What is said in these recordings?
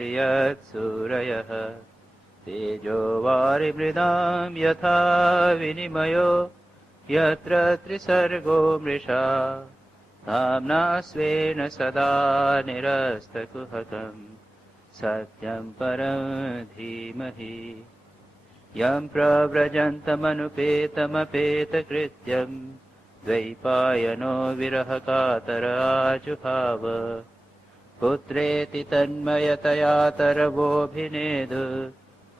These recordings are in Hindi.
यत्सूरयः तेजो वारिमृदां यथा विनिमयो यत्र त्रिसर्गो मृषा धाम्ना स्वेन सदा निरस्तकुहकम् सत्यं परं धीमहि यं प्रव्रजन्तमनुपेतमपेतकृत्यं द्वैपायनो विरहकातर आजुहाव पुत्रेति तन्मयतया तरवोऽभिनेदु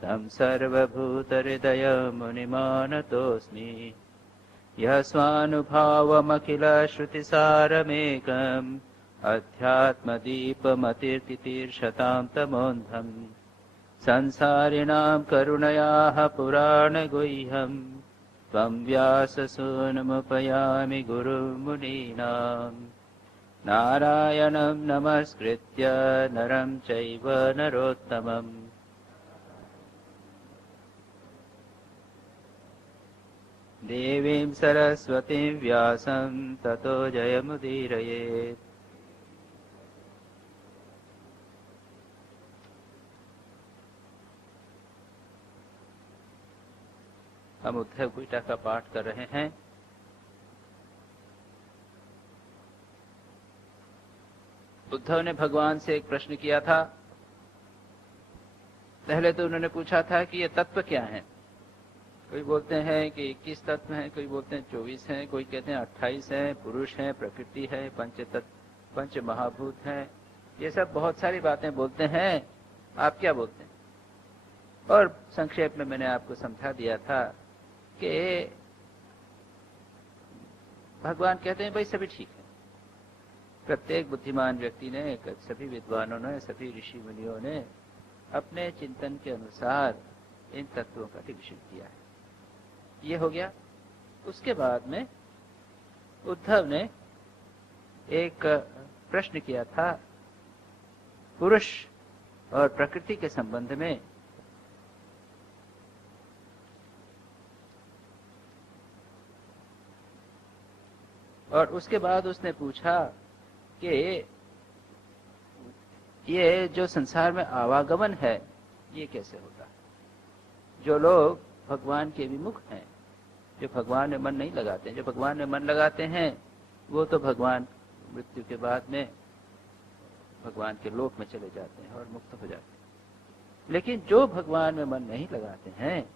तं सर्वभूतहृदयमुनिमानतोऽस्मि यः स्वानुभावमखिलश्रुतिसारमेकम् अध्यात्मदीपमतिर्तितीर्षतां तमोऽन्धम् संसारिणां करुणयाः पुराणगुह्यम् त्वं व्याससूनुमुपयामि गुरुमुनीनाम् नारायणं नमस्कृत्य नरं चैव नरोत्तमम् देवीं सरस्वतीं व्यासं ततो जयमुदीरयेत्। हम उद्धव गीता का पाठ कर रहे हैं। उद्धव ने भगवान से एक प्रश्न किया था। पहले तो उन्होंने पूछा था कि ये तत्व क्या हैं। कोई बोलते हैं कि 21 तत्व हैं, कोई बोलते हैं 24 हैं, कोई कहते हैं 28 हैं, पुरुष हैं, प्रकृति है, पंच महाभूत हैं। ये सब बहुत सारी बातें बोलते हैं। आप क्या बोलते हैं? और संक्षेप में मैंने आपको समझा दिया था कि भगवान कहते हैं भाई सभी ठीक है। प्रत्येक बुद्धिमान व्यक्ति ने, सभी विद्वानों ने, सभी ऋषि मुनियों ने अपने चिंतन के अनुसार इन तत्वों का डिविजन किया है। ये हो गया। उसके बाद में उद्धव ने एक प्रश्न किया था पुरुष और प्रकृति के संबंध में। और उसके बाद उसने पूछा कि ये जो संसार में आवागमन है ये कैसे होता है। जो लोग भगवान के विमुख हैं, जो भगवान में मन नहीं लगाते हैं, जो भगवान में मन लगाते हैं वो तो भगवान मृत्यु के बाद में भगवान के लोक में चले जाते हैं और मुक्त हो जाते हैं। लेकिन जो भगवान में मन नहीं लगाते हैं,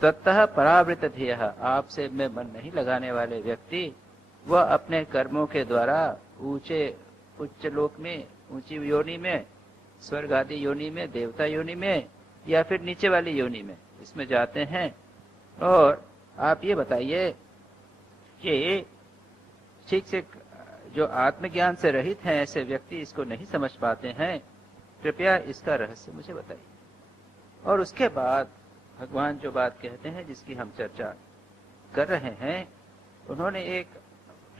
ततः परावृत ध्येयः, आपसे में मन नहीं लगाने वाले व्यक्ति वह अपने कर्मों के द्वारा उच्च लोक में, ऊंची योनि में, स्वर्ग आदि योनि में, देवता योनि में या फिर नीचे वाली योनि में, इसमें जाते हैं। और आप ये बताइए कि ठीक से जो आत्मज्ञान से रहित हैं ऐसे व्यक्ति इसको नहीं समझ पाते हैं, कृपया इसका रहस्य मुझे बताइए। और उसके बाद भगवान जो बात कहते हैं जिसकी हम चर्चा कर रहे हैं, उन्होंने एक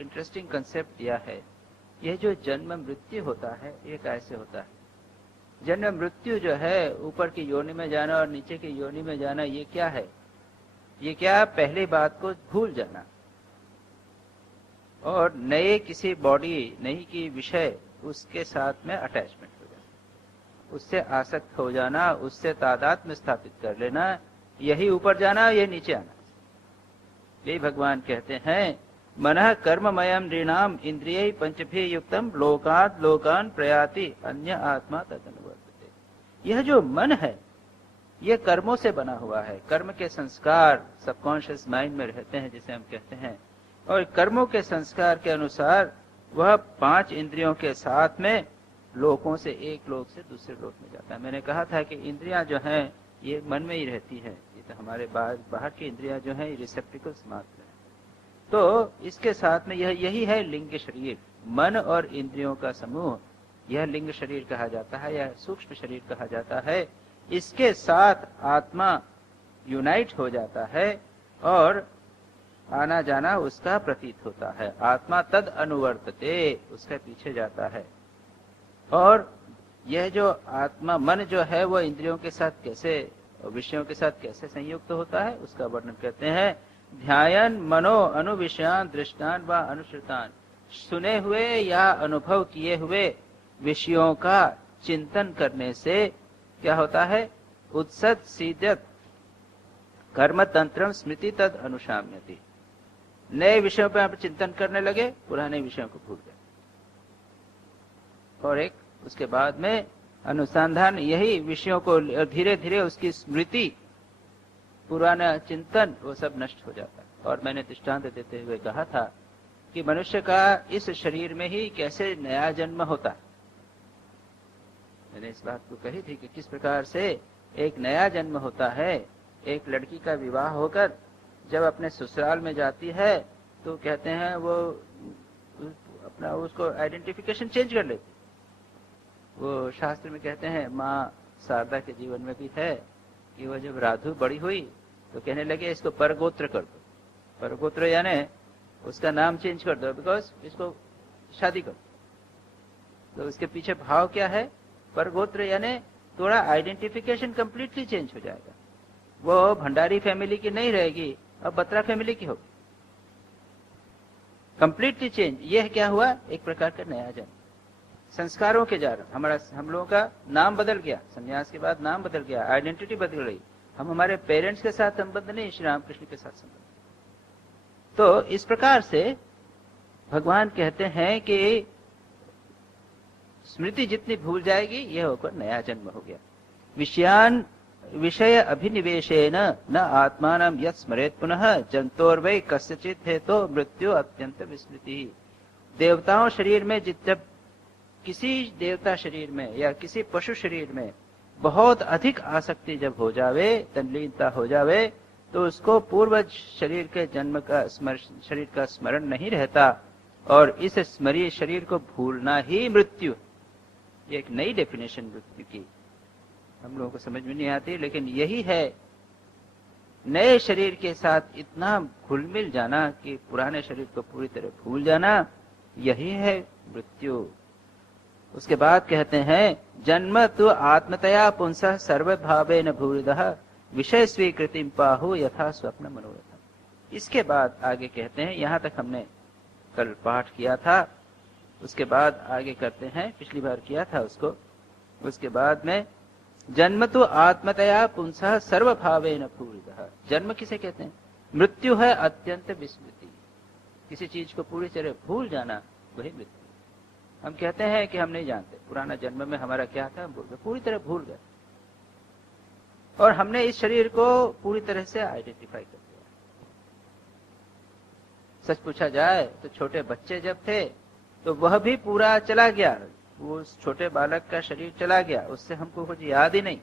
इंटरेस्टिंग कंसेप्ट दिया है। यह जो जन्म मृत्यु होता है ये कैसे होता है। जन्म मृत्यु जो है, ऊपर की योनि में जाना और नीचे की योनि में जाना, ये क्या है? ये क्या? पहली बात को भूल जाना और नए किसी बॉडी, नई की विषय, उसके साथ में अटैचमेंट हो जाना, उससे आसक्त हो जाना, उससे तादात्म्य स्थापित कर लेना, यही ऊपर जाना, यही नीचे आना। यही भगवान कहते हैं मनः कर्ममयम नृणाम इंद्रिय पंचभि युक्तम लोकात् लोकान प्रयाति अन्य आत्मा तदनुवर्तते। यह जो मन है यह कर्मों से बना हुआ है। कर्म के संस्कार सबकॉन्शियस माइंड में रहते हैं जिसे हम कहते हैं, और कर्मों के संस्कार के अनुसार वह 5 इंद्रियों के साथ में लोकों से एक लोक से दूसरे लोक में जाता है। मैंने कहा था कि इंद्रियां जो हैं ये मन में ही रहती है। ये तो हमारे बाहर की इंद्रियां जो हैं रिसेप्टिकल्स मात्र है। तो इसके साथ में यही है लिंग शरीर, मन और इंद्रियों का समूह। यह लिंग शरीर कहा जाता है या सूक्ष्म शरीर कहा जाता है। इसके साथ आत्मा यूनाइट हो जाता है और आना जाना उसका प्रतीत होता है। आत्मा तद अनुवर्तते, उसके पीछे जाता है। और यह जो आत्मा मन जो है वह इंद्रियों के साथ कैसे, विषयों के साथ कैसे संयुक्त होता है उसका वर्णन करते हैं। ध्यान मनो अनुविषयान दृष्टान व अनुश्रुतान, सुने हुए या अनुभव किए हुए विषयों का चिंतन करने से क्या होता है? उत्सत सीदत कर्म तंत्रम स्मृति तद अनुशाम्यति। नए विषयों पर आप चिंतन करने लगे, पुराने विषयों को भूल गए। और एक उसके बाद में अनुसंधान यही विषयों को धीरे धीरे उसकी स्मृति, पुराना चिंतन वो सब नष्ट हो जाता है। और मैंने दृष्टांत देते हुए कहा था कि मनुष्य का इस शरीर में ही कैसे नया जन्म होता है। मैंने इस बात को कही थी कि किस प्रकार से एक नया जन्म होता है। एक लड़की का विवाह होकर जब अपने ससुराल में जाती है तो कहते हैं वो अपना उसको आइडेंटिफिकेशन चेंज कर लेती। वो शास्त्र में कहते हैं, माँ शारदा के जीवन में भी है कि वो जब राधु बड़ी हुई तो कहने लगे इसको परगोत्र कर दो। परगोत्र यानी उसका नाम चेंज कर दो, बिकॉज इसको शादी कर दो। तो उसके पीछे भाव क्या है? परगोत्र यानी थोड़ा आइडेंटिफिकेशन कंप्लीटली चेंज हो जाएगा। वो भंडारी फैमिली की नहीं रहेगी, अब बत्रा फैमिली की होगी। Completely change. यह क्या हुआ? एक प्रकार का नया जन्म। संस्कारों के जार हम लोगों का नाम बदल गया, संन्यास के बाद नाम बदल गया, आइडेंटिटी बदल गई। हम हमारे पेरेंट्स के साथ संबंध नहीं, श्री रामकृष्ण के साथ संबंध। तो इस प्रकार से भगवान कहते हैं कि स्मृति जितनी भूल जाएगी, यह होकर नया जन्म हो गया। विषय अभिनिवेशेन न आत्मानं यत् स्मरेत् पुनः जंतोर्वै कस्यचित् हेतो मृत्यु अत्यंत विस्मृति। देवताओं शरीर में जब किसी देवता शरीर में या किसी पशु शरीर में बहुत अधिक आसक्ति जब हो जावे, तल्लीनता हो जावे, तो उसको पूर्व शरीर के जन्म का शरीर का स्मरण नहीं रहता। और इस स्मरणीय शरीर को भूलना ही मृत्यु। ये एक नई डेफिनेशन मृत्यु की हम लोगों को समझ में नहीं आती, लेकिन यही है। नए शरीर के साथ इतना घुल मिल जाना कि पुराने शरीर को पूरी तरह भूल जाना, यही है मृत्यु। उसके बाद कहते हैं, जन्म तो आत्मतया पुंसः सर्वभावेन भूरिदः विषय स्वीकृति पाहु यथा स्वप्न मनोरथ। इसके बाद आगे कहते हैं, यहां तक हमने कल पाठ किया था, उसके बाद आगे करते हैं, पिछली बार किया था उसको। उसके बाद में जन्म तो आत्मतया पुंसः सर्वभावेन भूरिदः। जन्म किसे कहते हैं? मृत्यु है अत्यंत विस्मृति। किसी चीज को पूरी तरह भूल जाना, वही मृत्यु। हम कहते हैं कि हम नहीं जानते पुराना जन्म में हमारा क्या था, हम भूल गए, पूरी तरह भूल गए। और हमने इस शरीर को पूरी तरह से आइडेंटिफाई कर दिया। सच पूछा जाए तो छोटे बच्चे जब थे तो वह भी पूरा चला गया, वो छोटे बालक का शरीर चला गया, उससे हमको कुछ याद ही नहीं।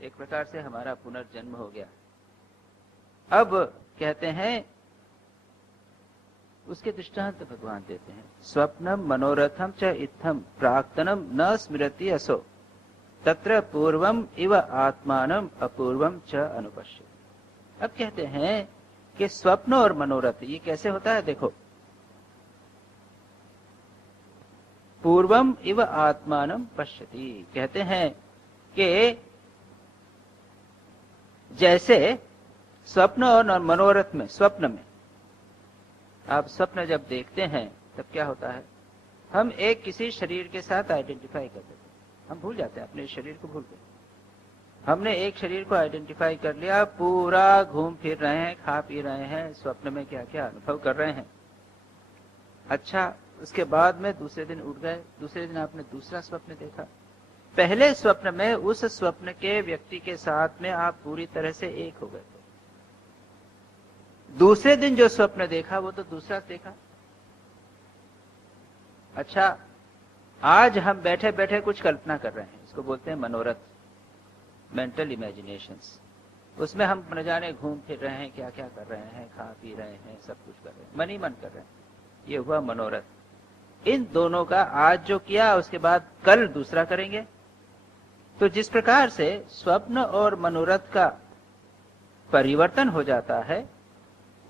एक प्रकार से हमारा पुनर्जन्म हो गया। अब कहते हैं, उसके दृष्टांत भगवान देते हैं, स्वप्नम मनोरथम च इत्थम प्राक्तनम न स्मृति असो तत्र पूर्वम इव आत्मानम अपूर्वम च अनुपश्यति। अब कहते हैं कि स्वप्न और मनोरथ ये कैसे होता है? देखो, पूर्वम इव आत्मानम पश्यति। कहते हैं कि जैसे स्वप्न और मनोरथ में, स्वप्न में आप स्वप्न जब देखते हैं तब क्या होता है? हम एक किसी शरीर के साथ आइडेंटिफाई कर देते हैं, हम भूल जाते हैं, अपने शरीर को भूल गए। हमने एक शरीर को आइडेंटिफाई कर लिया, पूरा घूम फिर रहे हैं, खा पी रहे हैं, स्वप्न में क्या क्या अनुभव कर रहे हैं। अच्छा, उसके बाद में दूसरे दिन उठ गए, दूसरे दिन आपने दूसरा स्वप्न देखा। पहले स्वप्न में उस स्वप्न के व्यक्ति के साथ में आप पूरी तरह से एक हो गए थे। दूसरे दिन जो स्वप्न देखा वो तो दूसरा देखा। अच्छा, आज हम बैठे बैठे कुछ कल्पना कर रहे हैं, इसको बोलते हैं मनोरथ, मेंटल इमेजिनेशंस। उसमें हम न जाने घूम फिर रहे हैं, क्या क्या कर रहे हैं, खा पी रहे हैं, सब कुछ कर रहे हैं, मन ही मन कर रहे हैं, ये हुआ मनोरथ। इन दोनों का आज जो किया उसके बाद कल दूसरा करेंगे। तो जिस प्रकार से स्वप्न और मनोरथ का परिवर्तन हो जाता है,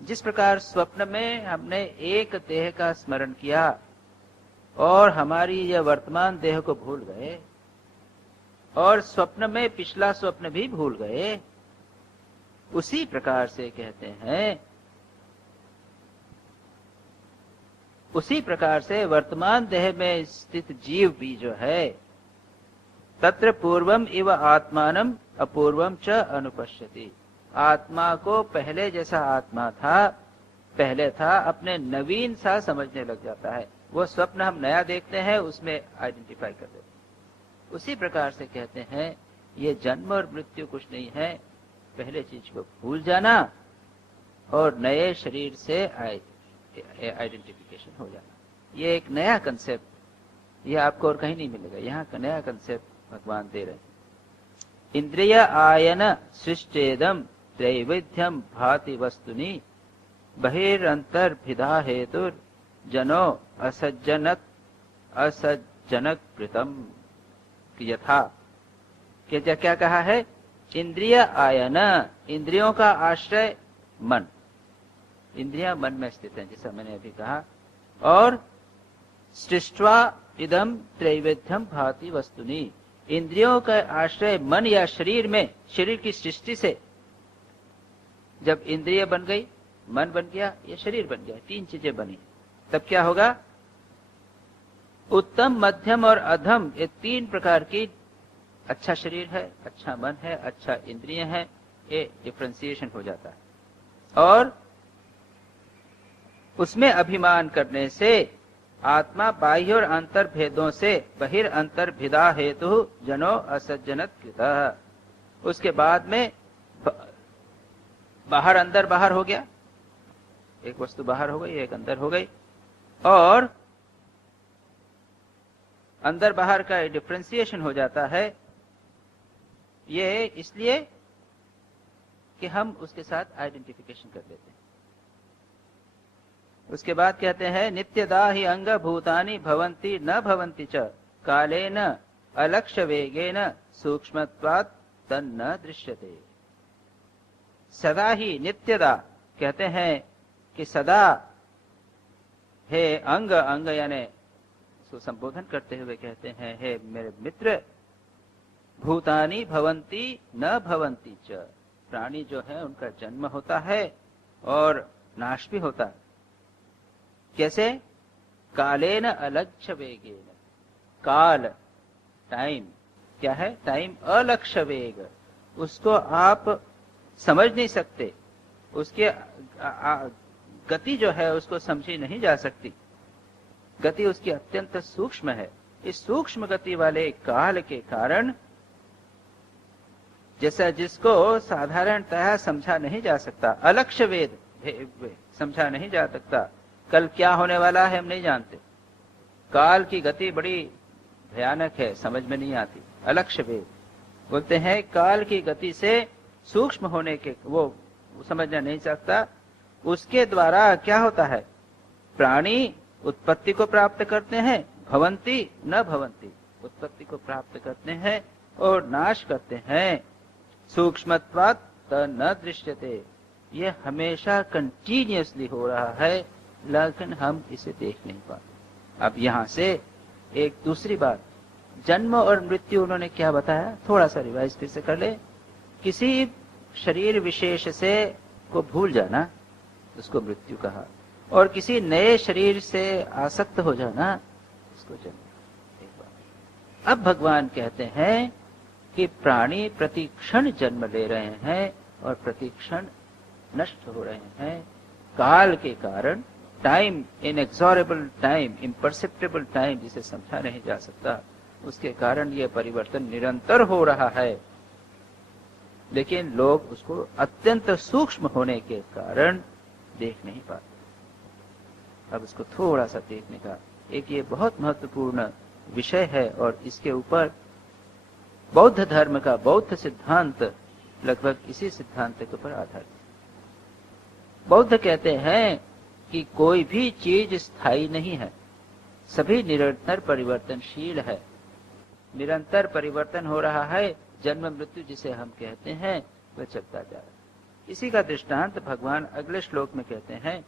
जिस प्रकार स्वप्न में हमने एक देह का स्मरण किया और हमारी यह वर्तमान देह को भूल गए, और स्वप्न में पिछला स्वप्न भी भूल गए, उसी प्रकार से कहते हैं, उसी प्रकार से वर्तमान देह में स्थित जीव भी जो है तत्र पूर्वम इव आत्मानम अपूर्वम च अनुपश्यति। आत्मा को पहले जैसा आत्मा था, पहले था, अपने नवीन सा समझने लग जाता है। वो स्वप्न हम नया देखते हैं, उसमें आइडेंटिफाई कर देते हैं। उसी प्रकार से कहते हैं ये जन्म और मृत्यु कुछ नहीं है, पहले चीज को भूल जाना और नए शरीर से आइडेंटिफिकेशन हो जाना। ये एक नया कंसेप्ट, ये आपको और कहीं नहीं मिलेगा, यहाँ का नया कंसेप्ट भगवान दे रहे हैं। इंद्रिय आयन सृष्टेदम त्रैविध्यम भाति वस्तुनि बहिरंतर्भिदा हेतुर जनो असज्जनक कृतम यथा। क्या कहा है? इंद्रिय आयन, इंद्रियों का आश्रय मन, इंद्रियां मन में स्थित हैं जैसा मैंने अभी कहा। और सृष्ट्वा इदम त्रैविध्यम भाति वस्तुनि, इंद्रियों का आश्रय मन या शरीर में, शरीर की सृष्टि से जब इंद्रिय बन गई, मन बन गया, ये शरीर बन गया, तीन चीजें बनी, तब क्या होगा? उत्तम, मध्यम और अधम, ये तीन प्रकार की, अच्छा शरीर है, अच्छा मन है, अच्छा इंद्रिय है, ये डिफरेंशिएशन हो जाता है। और उसमें अभिमान करने से आत्मा बाह्य और अंतर भेदों से बहिर अंतर्भिदा हेतु जनो असज्जनत कृतः। उसके बाद में बाहर अंदर बाहर हो गया, एक वस्तु बाहर हो गई, एक अंदर हो गई, और अंदर बाहर का डिफरेंशिएशन हो जाता है। ये इसलिए कि हम उसके साथ आइडेंटिफिकेशन कर लेते हैं। उसके बाद कहते हैं नित्यदा ही अंग भूतानि भवन्ति न भवन्ति च कालेन अलक्ष्य वेगेन सूक्ष्मत्वात् तन्न दृश्यते। सदा ही, नित्यदा कहते हैं कि सदा, हे अंग, अंग यानी उसको संबोधन करते हुए कहते हैं हे मेरे मित्र, भूतानि भवन्ति न भवन्ति च, प्राणी जो है उनका जन्म होता है और नाश भी होता है। कैसे? कालेन अलक्ष्य वेगेन, काल टाइम क्या है? टाइम अलक्ष्य वेग, उसको आप समझ नहीं सकते, उसके गति जो है उसको समझी नहीं जा सकती, गति उसकी अत्यंत सूक्ष्म है। इस सूक्ष्म गति वाले काल के कारण, जैसा जिसको साधारणतः समझा नहीं जा सकता, अलक्ष्य वेद समझा नहीं जा सकता, कल क्या होने वाला है हम नहीं जानते, काल की गति बड़ी भयानक है, समझ में नहीं आती। अलक्ष्य वेद बोलते हैं काल की गति से सूक्ष्म होने के वो समझना नहीं सकता। उसके द्वारा क्या होता है? प्राणी उत्पत्ति को प्राप्त करते हैं, भवंती न भवंती, उत्पत्ति को प्राप्त करते हैं और नाश करते हैं। सूक्ष्मत्वात् न दृश्यते, ये हमेशा कंटिन्यूअसली हो रहा है, लेकिन हम इसे देख नहीं पाते। अब यहां से एक दूसरी बात, जन्म और मृत्यु उन्होंने क्या बताया, थोड़ा सा रिवाइज फिर से कर ले। किसी शरीर विशेष से को भूल जाना, उसको मृत्यु कहा, और किसी नए शरीर से आसक्त हो जाना, उसको जन्म। एक बात अब भगवान कहते हैं कि प्राणी प्रति क्षण जन्म ले रहे हैं और प्रति क्षण नष्ट हो रहे हैं काल के कारण। टाइम, इनएक्सॉरेबल टाइम, इम्परसेप्टेबल टाइम जिसे समझा नहीं जा सकता, उसके कारण यह परिवर्तन निरंतर हो रहा है, लेकिन लोग उसको अत्यंत सूक्ष्म होने के कारण देख नहीं पाते। अब इसको थोड़ा सा देखने का एक ये बहुत महत्वपूर्ण विषय है, और इसके ऊपर बौद्ध धर्म का बौद्ध सिद्धांत लगभग इसी सिद्धांत के ऊपर आधारित। बौद्ध कहते हैं कि कोई भी चीज स्थायी नहीं है, सभी निरंतर परिवर्तनशील है, निरंतर परिवर्तन हो रहा है। जन्म मृत्यु जिसे हम कहते हैं वह चलता जा रहा है। इसी का दृष्टांत भगवान अगले श्लोक में कहते हैं,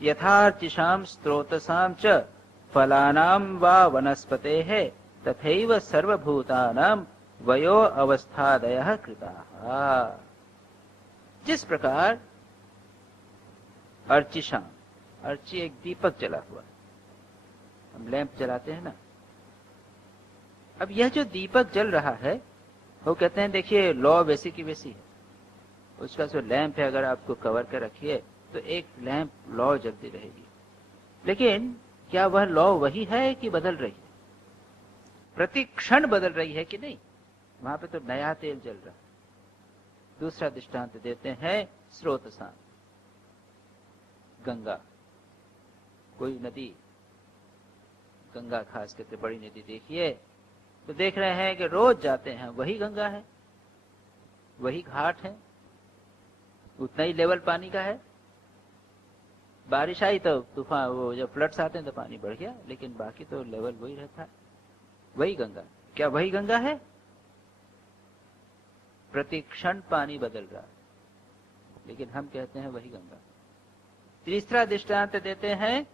यथार्चिषाम स्त्रोतसाम च फलानाम वा वनस्पतेः तथैव सर्वभूतानां वयो अवस्थादयः कृताः। जिस प्रकार अर्चिषाम, अर्ची एक दीपक जला हुआ, हम लैंप जलाते हैं ना, अब यह जो दीपक जल रहा है, वो कहते हैं देखिए लौ वैसी की वैसी है। उसका जो लैंप है, अगर आपको कवर कर रखिए तो एक लैंप लौ जलती रहेगी, लेकिन क्या वह लौ वही है कि बदल रही है? प्रति क्षण बदल रही है कि नहीं? वहां पे तो नया तेल जल रहा है। दूसरा दृष्टांत देते हैं स्रोत सा, गंगा। कोई नदी, गंगा खास करके बड़ी नदी देखिए तो देख रहे हैं कि रोज जाते हैं, वही गंगा है, वही घाट है, उतना ही लेवल पानी का है। बारिश आई तो तूफान, वो जब फ्लड्स आते हैं तो पानी बढ़ गया, लेकिन बाकी तो लेवल वही रहता है। वही गंगा, क्या वही गंगा है? प्रति क्षण पानी बदल रहा है, लेकिन हम कहते हैं वही गंगा। तीसरा दृष्टांत देते हैं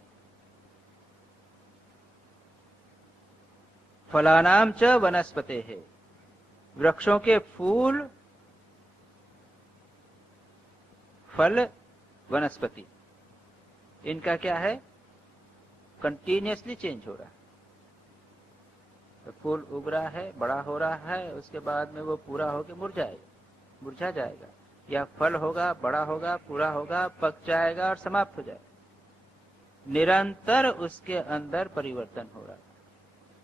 फलानाम च वनस्पते है, वृक्षों के फूल, फल, वनस्पति, इनका क्या है? कंटिन्यूअसली चेंज हो रहा है। तो फूल उग रहा है, बड़ा हो रहा है, उसके बाद में वो पूरा होकर मुरझा जाएगा, या फल होगा, बड़ा होगा, पूरा होगा, पक जाएगा और समाप्त हो जाएगा। निरंतर उसके अंदर परिवर्तन हो रहा है।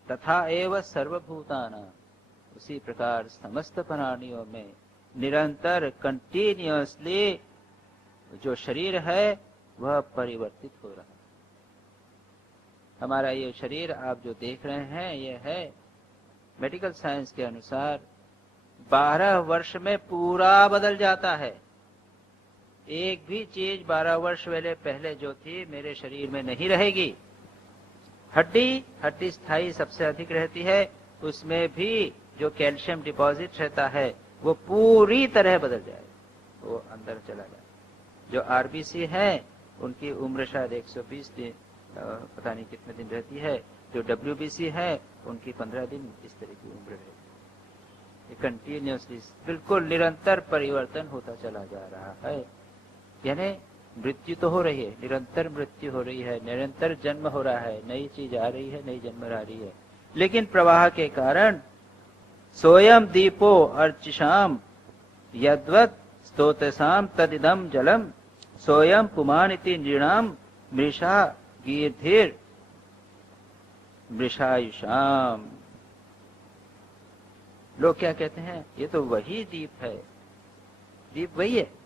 तथा एव सर्वभूतानां, उसी प्रकार समस्त प्राणियों में निरंतर कंटिन्यूअसली जो शरीर है वह परिवर्तित हो रहा है। हमारा ये शरीर आप जो देख रहे हैं, ये है मेडिकल साइंस के अनुसार 12 वर्ष में पूरा बदल जाता है। एक भी चीज 12 वर्ष पहले जो थी मेरे शरीर में नहीं रहेगी। हड्डी स्थायी सबसे अधिक रहती है, उसमें भी जो कैल्शियम डिपॉजिट रहता है वो पूरी तरह बदल जाएगा, वो अंदर चला जाए। जो आरबीसी है उनकी उम्र शायद 120 दिन, पता नहीं कितने दिन रहती है। जो डब्ल्यूबीसी है उनकी 15 दिन, इस तरह की उम्र रहती है। कंटिन्यूअसली बिल्कुल निरंतर परिवर्तन होता चला जा रहा है। यानी मृत्यु तो हो रही है, निरंतर मृत्यु हो रही है, निरंतर जन्म हो रहा है, नई चीज आ रही है, नई जन्म आ रही है। लेकिन प्रवाह के कारण सोयम दीपो अर्चिषाम यद्वत् स्तोतसाम तदिदम जलम सोयम पुमानिति नृणाम मृषा गीर्धिर मृषायुषाम। लोग क्या कहते हैं? ये तो वही दीप है, दीप वही है,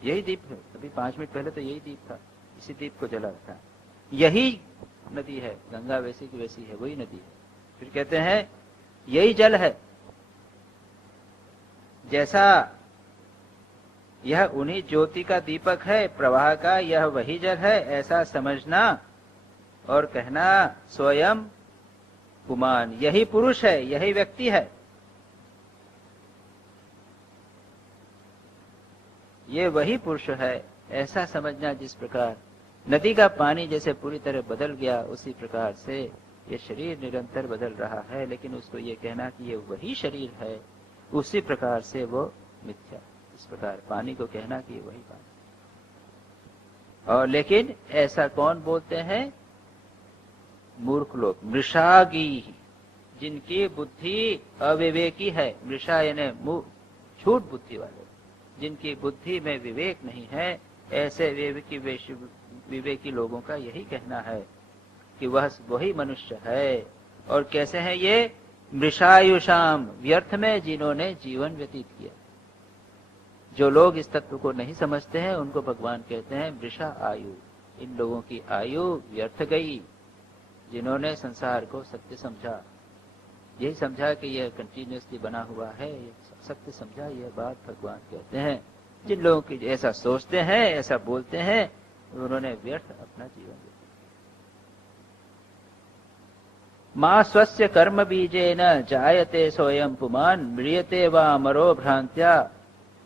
यही दीप है। अभी 5 मिनट पहले तो यही दीप था, इसी दीप को जला रखा है। यही नदी है, गंगा वैसी की वैसी है, वही नदी है। फिर कहते हैं यही जल है। जैसा यह उन्हीं ज्योति का दीपक है, प्रवाह का, यह वही जल है, ऐसा समझना और कहना स्वयं पुमान, यही पुरुष है, यही व्यक्ति है। ये वही पुरुष है, ऐसा समझना। जिस प्रकार नदी का पानी जैसे पूरी तरह बदल गया, उसी प्रकार से ये शरीर निरंतर बदल रहा है, लेकिन उसको ये कहना कि ये वही शरीर है, उसी प्रकार से वो मिथ्या। इस प्रकार पानी को कहना कि ये वही पानी। और लेकिन ऐसा कौन बोलते हैं? मूर्ख लोग, मृषागी, जिनकी बुद्धि अविवेकी है। मृषा यानी झूठ बुद्धि वाले, जिनकी बुद्धि में विवेक नहीं है, ऐसे विवेकी लोगों का यही कहना है कि वह वही मनुष्य है। और कैसे हैं ये? मृषायुषाम, व्यर्थ में जिन्होंने जीवन व्यतीत किया। जो लोग इस तत्व को नहीं समझते हैं उनको भगवान कहते हैं मृषा आयु। इन लोगों की आयु व्यर्थ गई, जिन्होंने संसार को सत्य समझा, यही समझा कि यह कंटिन्यूअसली बना हुआ है, सत्य समझा। यह बात भगवान कहते हैं। जिन लोगों की ऐसा सोचते हैं, ऐसा बोलते हैं, उन्होंने व्यर्थ अपना जीवन दिया। मां स्वस्य कर्म बीजेन जायते सोयम पुमान म्रियते वा अमरो भ्रांत्या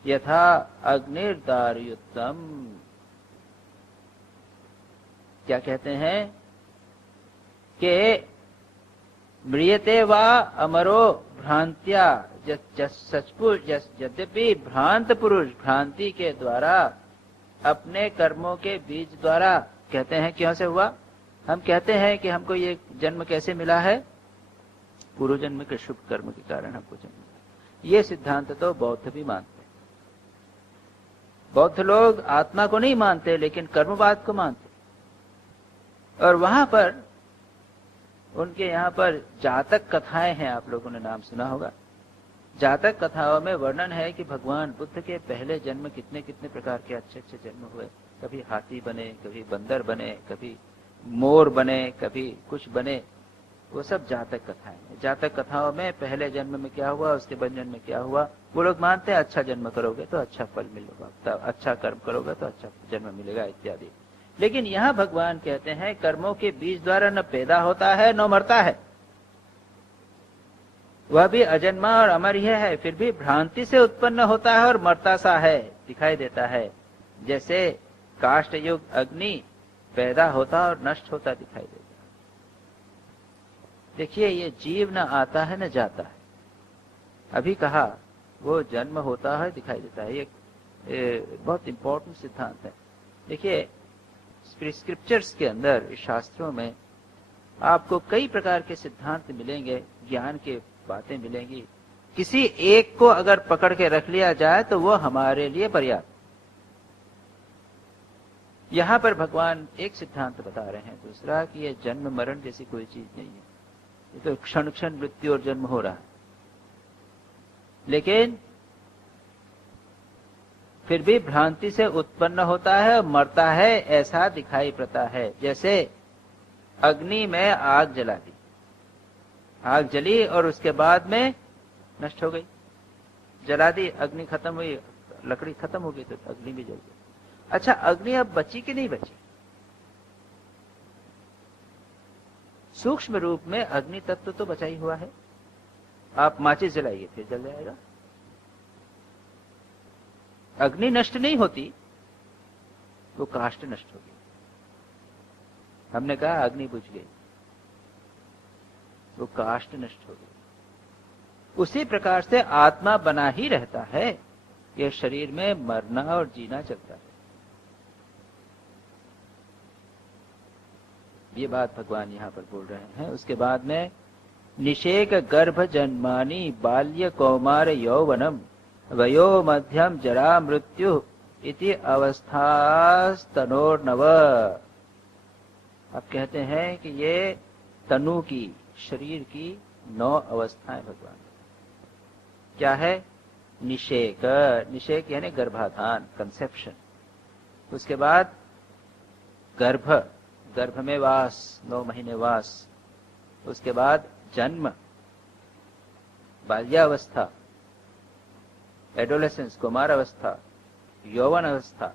यथा अग्निर्दारयुक्तम। क्या कहते हैं कि म्रियते वा अमरो भ्रांत्या, यद्यपि भ्रांत पुरुष भ्रांति के द्वारा, अपने कर्मों के बीज द्वारा, कहते हैं क्यों से हुआ? हम कहते हैं कि हमको ये जन्म कैसे मिला है? पूर्व जन्म के शुभ कर्म के कारण हमको जन्म मिला। ये सिद्धांत तो बौद्ध भी मानते हैं। बौद्ध लोग आत्मा को नहीं मानते लेकिन कर्मवाद को मानते, और वहां पर उनके यहाँ पर जातक कथाएं हैं, आप लोगों ने नाम सुना होगा। जातक कथाओं में वर्णन है कि भगवान बुद्ध के पहले जन्म कितने कितने प्रकार के अच्छे अच्छे जन्म हुए। कभी हाथी बने, कभी बंदर बने, कभी मोर बने, कभी कुछ बने। वो सब जातक कथाएं हैं। जातक कथाओं में पहले जन्म में क्या हुआ, उसके बाद जन्म में क्या हुआ, वो लोग मानते हैं अच्छा जन्म करोगे तो अच्छा फल मिलेगा, अच्छा कर्म करोगे तो अच्छा जन्म मिलेगा इत्यादि। लेकिन यहाँ भगवान कहते हैं कर्मों के बीज द्वारा न पैदा होता है न मरता है, वह भी अजन्मा और अमर ही है, फिर भी भ्रांति से उत्पन्न होता है और मरता सा है, दिखाई देता है। जैसे काष्ठ युग अग्नि पैदा होता और नष्ट होता दिखाई देता। देखिए ये जीव न आता है न जाता है। अभी कहा वो जन्म होता है दिखाई देता है, ये बहुत इंपॉर्टेंट सिद्धांत है। देखिए स्क्रिप्चर्स के अंदर, शास्त्रों में आपको कई प्रकार के सिद्धांत मिलेंगे, ज्ञान के बातें मिलेंगी। किसी एक को अगर पकड़ के रख लिया जाए तो वो हमारे लिए पर्याप्त। यहां पर भगवान एक सिद्धांत बता रहे हैं, दूसरा कि ये जन्म मरण जैसी कोई चीज नहीं है, ये तो क्षण क्षण मृत्यु और जन्म हो रहा है। लेकिन फिर भी भ्रांति से उत्पन्न होता है और मरता है, ऐसा दिखाई पड़ता है। जैसे अग्नि में आग जला दी, आग जली और उसके बाद में नष्ट हो गई। जला दी, अग्नि खत्म हुई, लकड़ी खत्म हो गई तो अग्नि भी जल गई। अच्छा, अग्नि अब बची कि नहीं बची? सूक्ष्म रूप में अग्नि तत्व तो बचा ही हुआ है। आप माचिस जलाइए फिर जल जाएगा। अग्नि नष्ट नहीं होती, वो काष्ठ नष्ट हो गई। हमने कहा अग्नि बुझ गई, वो काष्ठ नष्ट हो गई। उसी प्रकार से आत्मा बना ही रहता है, यह शरीर में मरना और जीना चलता है। ये बात भगवान यहां पर बोल रहे हैं। उसके बाद में निषेक गर्भ जन्मानि बाल्य कौमार यौवनम वयो मध्यम जरा मृत्यु इति अवस्थास्तनोर्नव। अब कहते हैं कि ये तनु की, शरीर की 9 अवस्थाएं भगवान। क्या है? निषेक, निषेक यानी गर्भाधान, कंसेप्शन। उसके बाद गर्भ, गर्भ में वास, 9 महीने वास। उसके बाद जन्म, बाल्यावस्था, एडोलेसेंस, कुमार अवस्था, यौवन अवस्था,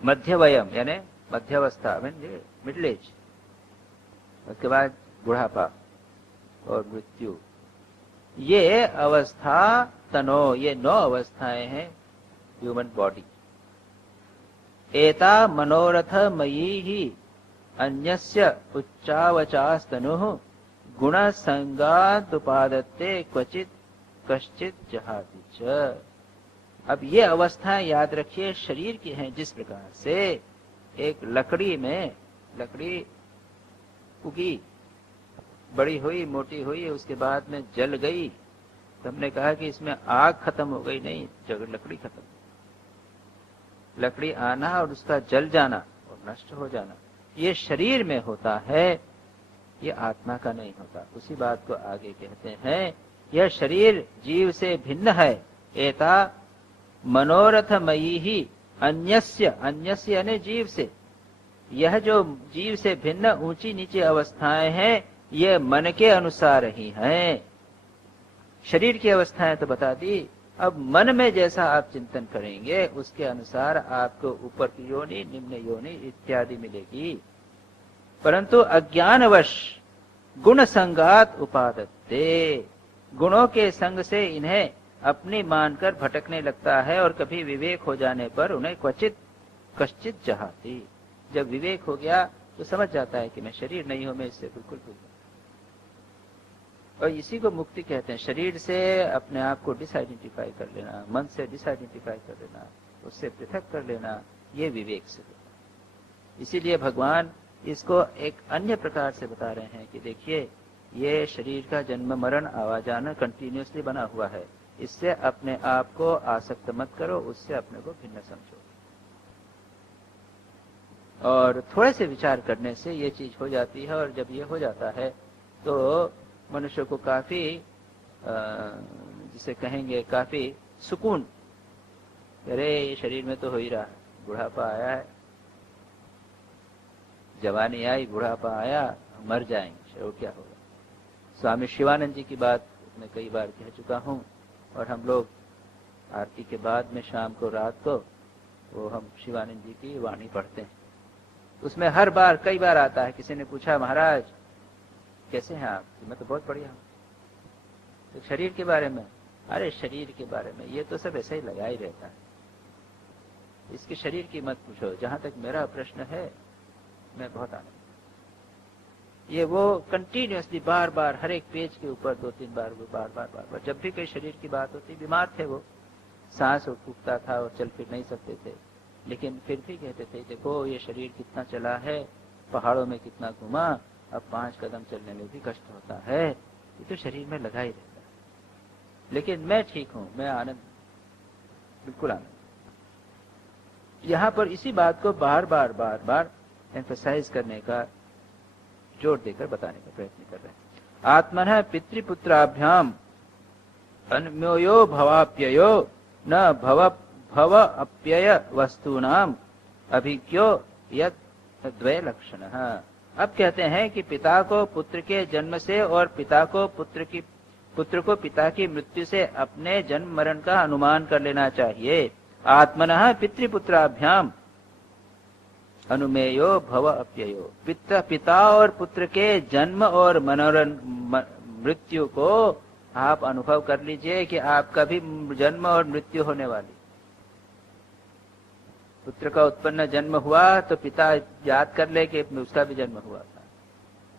मध्यवयम यानी मध्यावस्था, मिडिल एज। उसके बाद बुढ़ापा और मृत्यु। ये अवस्था तनो, ये 9 अवस्थाएं हैं ह्यूमन बॉडी। एता मनोरथ मयी ही अन्यस्य उच्चावचास्तनुः गुण संगात उपादत्ते क्वचित कश्चित जहाति च। अब ये अवस्थाएं याद रखिए शरीर की हैं। जिस प्रकार से एक लकड़ी में, लकड़ी उगी, बड़ी हुई, मोटी हुई, उसके बाद में जल गई, तो हमने कहा कि इसमें आग खत्म हो गई, नहीं, जगह लकड़ी खत्म। लकड़ी आना और उसका जल जाना और नष्ट हो जाना, ये शरीर में होता है, ये आत्मा का नहीं होता। उसी बात को आगे कहते हैं, यह शरीर जीव से भिन्न है। एता मनोरथमयी ही अन्यस्य, अन्यस्य यानी जीव से, यह जो जीव से भिन्न ऊंची नीची अवस्थाएं हैं, ये मन के अनुसार ही हैं। शरीर की अवस्थाएं तो बता दी, अब मन में जैसा आप चिंतन करेंगे उसके अनुसार आपको ऊपर की योनि, निम्न योनि इत्यादि मिलेगी। परंतु अज्ञानवश गुण संगात उपादत्ते, गुणों के संग से इन्हें अपनी मानकर भटकने लगता है और कभी विवेक हो जाने पर उन्हें क्वचित कश्चित जहाती। जब विवेक हो गया तो समझ जाता है कि मैं शरीर नहीं हूं, मैं इससे बिल्कुल दूर। और इसी को मुक्ति कहते हैं। शरीर से अपने आप को डिसआइडेंटिफाई कर लेना, मन से डिसआइडेंटिफाई कर लेना, उससे पृथक कर लेना, ये विवेक से होता है। इसीलिए भगवान इसको एक अन्य प्रकार से बता रहे हैं कि देखिए, ये शरीर का जन्म मरण आवा जाना कंटिन्यूसली बना हुआ है, इससे अपने आप को आसक्त मत करो, उससे अपने को भिन्न समझो। और थोड़े से विचार करने से ये चीज हो जाती है, और जब ये हो जाता है तो मनुष्य को काफी जिसे कहेंगे काफी सुकून, अरे शरीर में तो हो ही रहा है, बुढ़ापा आया है, जवानी आई, बुढ़ापा आया, मर जाएंगे, चलो क्या होगा। स्वामी शिवानंद जी की बात मैं कई बार कह चुका हूँ, और हम लोग आरती के बाद में शाम को रात को वो हम शिवानंद जी की वाणी पढ़ते हैं। उसमें हर बार कई बार आता है, किसी ने पूछा महाराज कैसे हैं आप, मैं तो बहुत बढ़िया हूँ। तो शरीर के बारे में, अरे शरीर के बारे में ये तो सब ऐसा ही लगा ही रहता है, इसके शरीर की मत पूछो, जहां तक मेरा प्रश्न है मैं बहुत आनंद। ये वो कंटिन्यूसली बार बार हर एक पेज के ऊपर 2-3 बार वो बार बार जब भी कोई शरीर की बात होती, बीमार थे वो, सांस फूकता था और चल फिर नहीं सकते थे, लेकिन फिर भी कहते थे देखो ये शरीर कितना चला है, पहाड़ों में कितना घुमा, अब 5 कदम चलने में भी कष्ट होता है, ये तो शरीर में लगा ही रहता है, लेकिन मैं ठीक हूं, मैं आनंद, बिल्कुल आनंद। यहां पर इसी बात को बार बार एम्फसाइज करने का, जोर देकर बताने का प्रयत्न कर रहे हैं। आत्मनः पितृपुत्राभ्याम अन्योयो भवाप्ययो न भव अप्यय वस्तूनाम अभिज्ञो यद द्वय लक्षणः। अब कहते हैं कि पिता को पुत्र के जन्म से और पुत्र को पिता की मृत्यु से अपने जन्म मरण का अनुमान कर लेना चाहिए। आत्मनः पितृपुत्राभ्याम अनुमेयो भव अप्ययो, पिता और पुत्र के जन्म और मृत्यु को आप अनुभव कर लीजिए कि आपका भी जन्म और मृत्यु होने वाली। पुत्र का उत्पन्न जन्म हुआ तो पिता याद कर ले कि उसका भी जन्म हुआ था,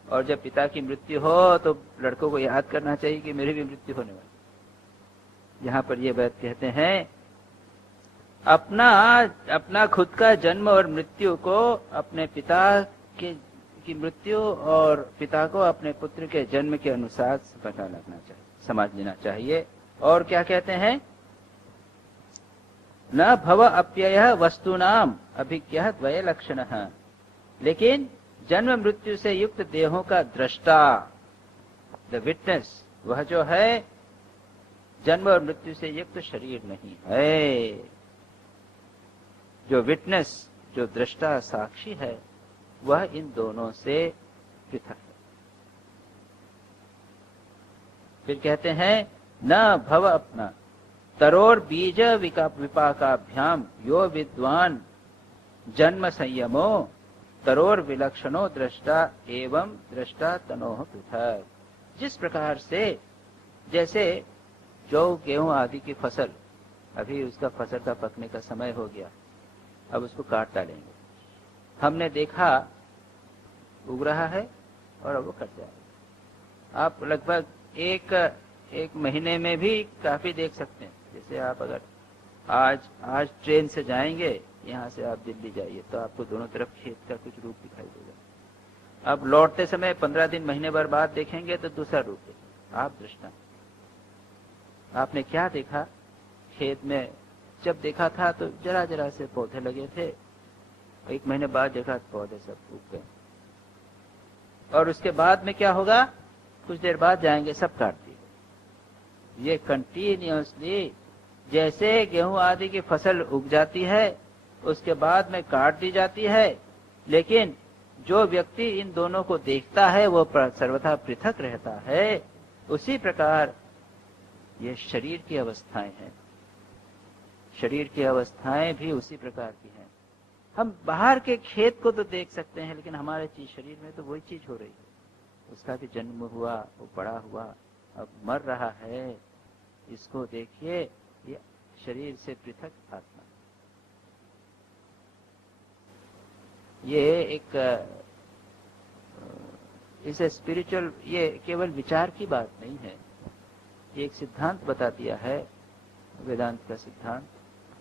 और जब पिता की मृत्यु हो तो लड़कों को याद करना चाहिए कि मेरी भी मृत्यु होने वाली। यहाँ पर ये बात कहते हैं, अपना खुद का जन्म और मृत्यु को अपने पिता की मृत्यु और पिता को अपने पुत्र के जन्म के अनुसार पता लगना चाहिए, समझ लेना चाहिए। और क्या कहते हैं, न भव अप्ययः वस्तूनाम अभिज्ञः द्वय लक्षणः, लेकिन जन्म मृत्यु से युक्त देहों का दृष्टा, द विटनेस, वह जो है जन्म और मृत्यु से युक्त शरीर नहीं है। जो विटनेस, जो दृष्टा साक्षी है, वह इन दोनों से पृथक है। फिर कहते हैं न भव अपना तरोर बीज विपाकाभ्याम यो विद्वान जन्म संयमो तरोर विलक्षणो दृष्टा एवं दृष्टा तनोह पृथक। जिस प्रकार से, जैसे जौ गेहूं आदि की फसल, अभी उसका फसल का पकने का समय हो गया, अब उसको काट डालेंगे, हमने देखा उग रहा है और अब वो कट जाएगा। आप लगभग एक महीने में भी काफी देख सकते हैं। जैसे आप अगर आज ट्रेन से जाएंगे, यहाँ से आप दिल्ली जाइए तो आपको दोनों तरफ खेत का कुछ रूप दिखाई देगा। अब लौटते समय 15 दिन महीने भर बाद देखेंगे तो दूसरा रूप देगा। आप दृष्टा, आपने क्या देखा, खेत में जब देखा था तो जरा जरा से पौधे लगे थे, 1 महीने बाद देखा तो पौधे सब उग गए, और उसके बाद में क्या होगा, कुछ देर बाद जाएंगे सब काट दिए। ये कंटिन्यूअसली, जैसे गेहूं आदि की फसल उग जाती है उसके बाद में काट दी जाती है, लेकिन जो व्यक्ति इन दोनों को देखता है वो सर्वथा पृथक रहता है। उसी प्रकार ये शरीर की अवस्थाएं हैं, शरीर की अवस्थाएं भी उसी प्रकार की हैं। हम बाहर के खेत को तो देख सकते हैं, लेकिन हमारे शरीर में तो वही चीज हो रही है। उसका भी जन्म हुआ, वो बड़ा हुआ, अब मर रहा है, इसको देखिए, ये शरीर से पृथक आत्मा। ये एक इसे स्पिरिचुअल, ये केवल विचार की बात नहीं है, ये एक सिद्धांत बता दिया है वेदांत का सिद्धांत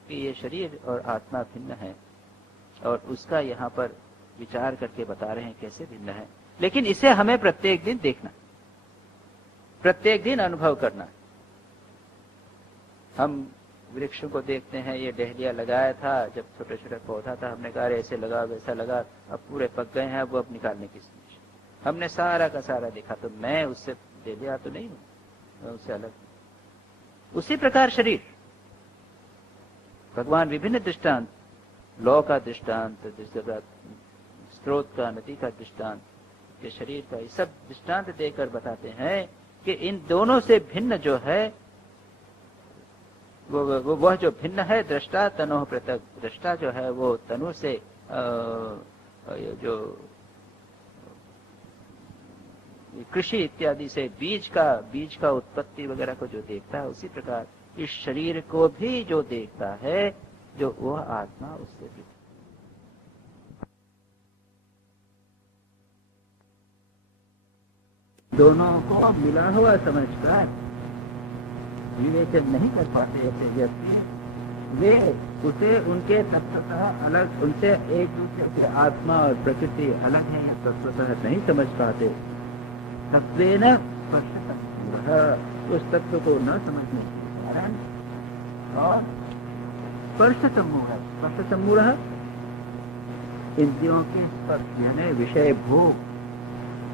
कि ये शरीर और आत्मा भिन्न है, और उसका यहाँ पर विचार करके बता रहे हैं कैसे भिन्न है। लेकिन इसे हमें प्रत्येक दिन देखना, प्रत्येक दिन अनुभव करना। हम वृक्षों को देखते हैं, ये डहलिया लगाया था, जब छोटे छोटे पौधा था हमने कहा ऐसे लगा वैसा लगा, अब पूरे पक गए हैं, वो अब निकालने की सोच। हमने सारा का सारा देखा, तो मैं उससे डहलिया तो नहीं हूं, मैं उससे अलग हूं। उसी प्रकार शरीर, भगवान विभिन्न दृष्टांत, लौ का दृष्टांत, स्रोत का, नदी का दृष्टांत, के शरीर का, ये सब दृष्टांत देकर बताते हैं कि इन दोनों से भिन्न जो है वह जो भिन्न है, दृष्टा तनो पृथक। दृष्टा जो है वो तनु से जो कृषि इत्यादि से बीज का उत्पत्ति वगैरह को जो देखता है, उसी प्रकार इस शरीर को भी जो देखता है, जो वह आत्मा उससे भी। दोनों को मिला हुआ समझकर विवेचन नहीं कर पाते ऐसे व्यक्ति, वे उसे उनके तत्वतः अलग, उनसे एक दूसरे से आत्मा और प्रकृति अलग है, या तत्वतः नहीं समझ पाते। तत्वेन स्पर्शतमूढ़ः, उस तत्व को न समझने के कारण, और स्पर्शतमूढ़ः, स्पर्शतमूढ़ः इंद्रियों के स्पर्श यानी विषय भोग,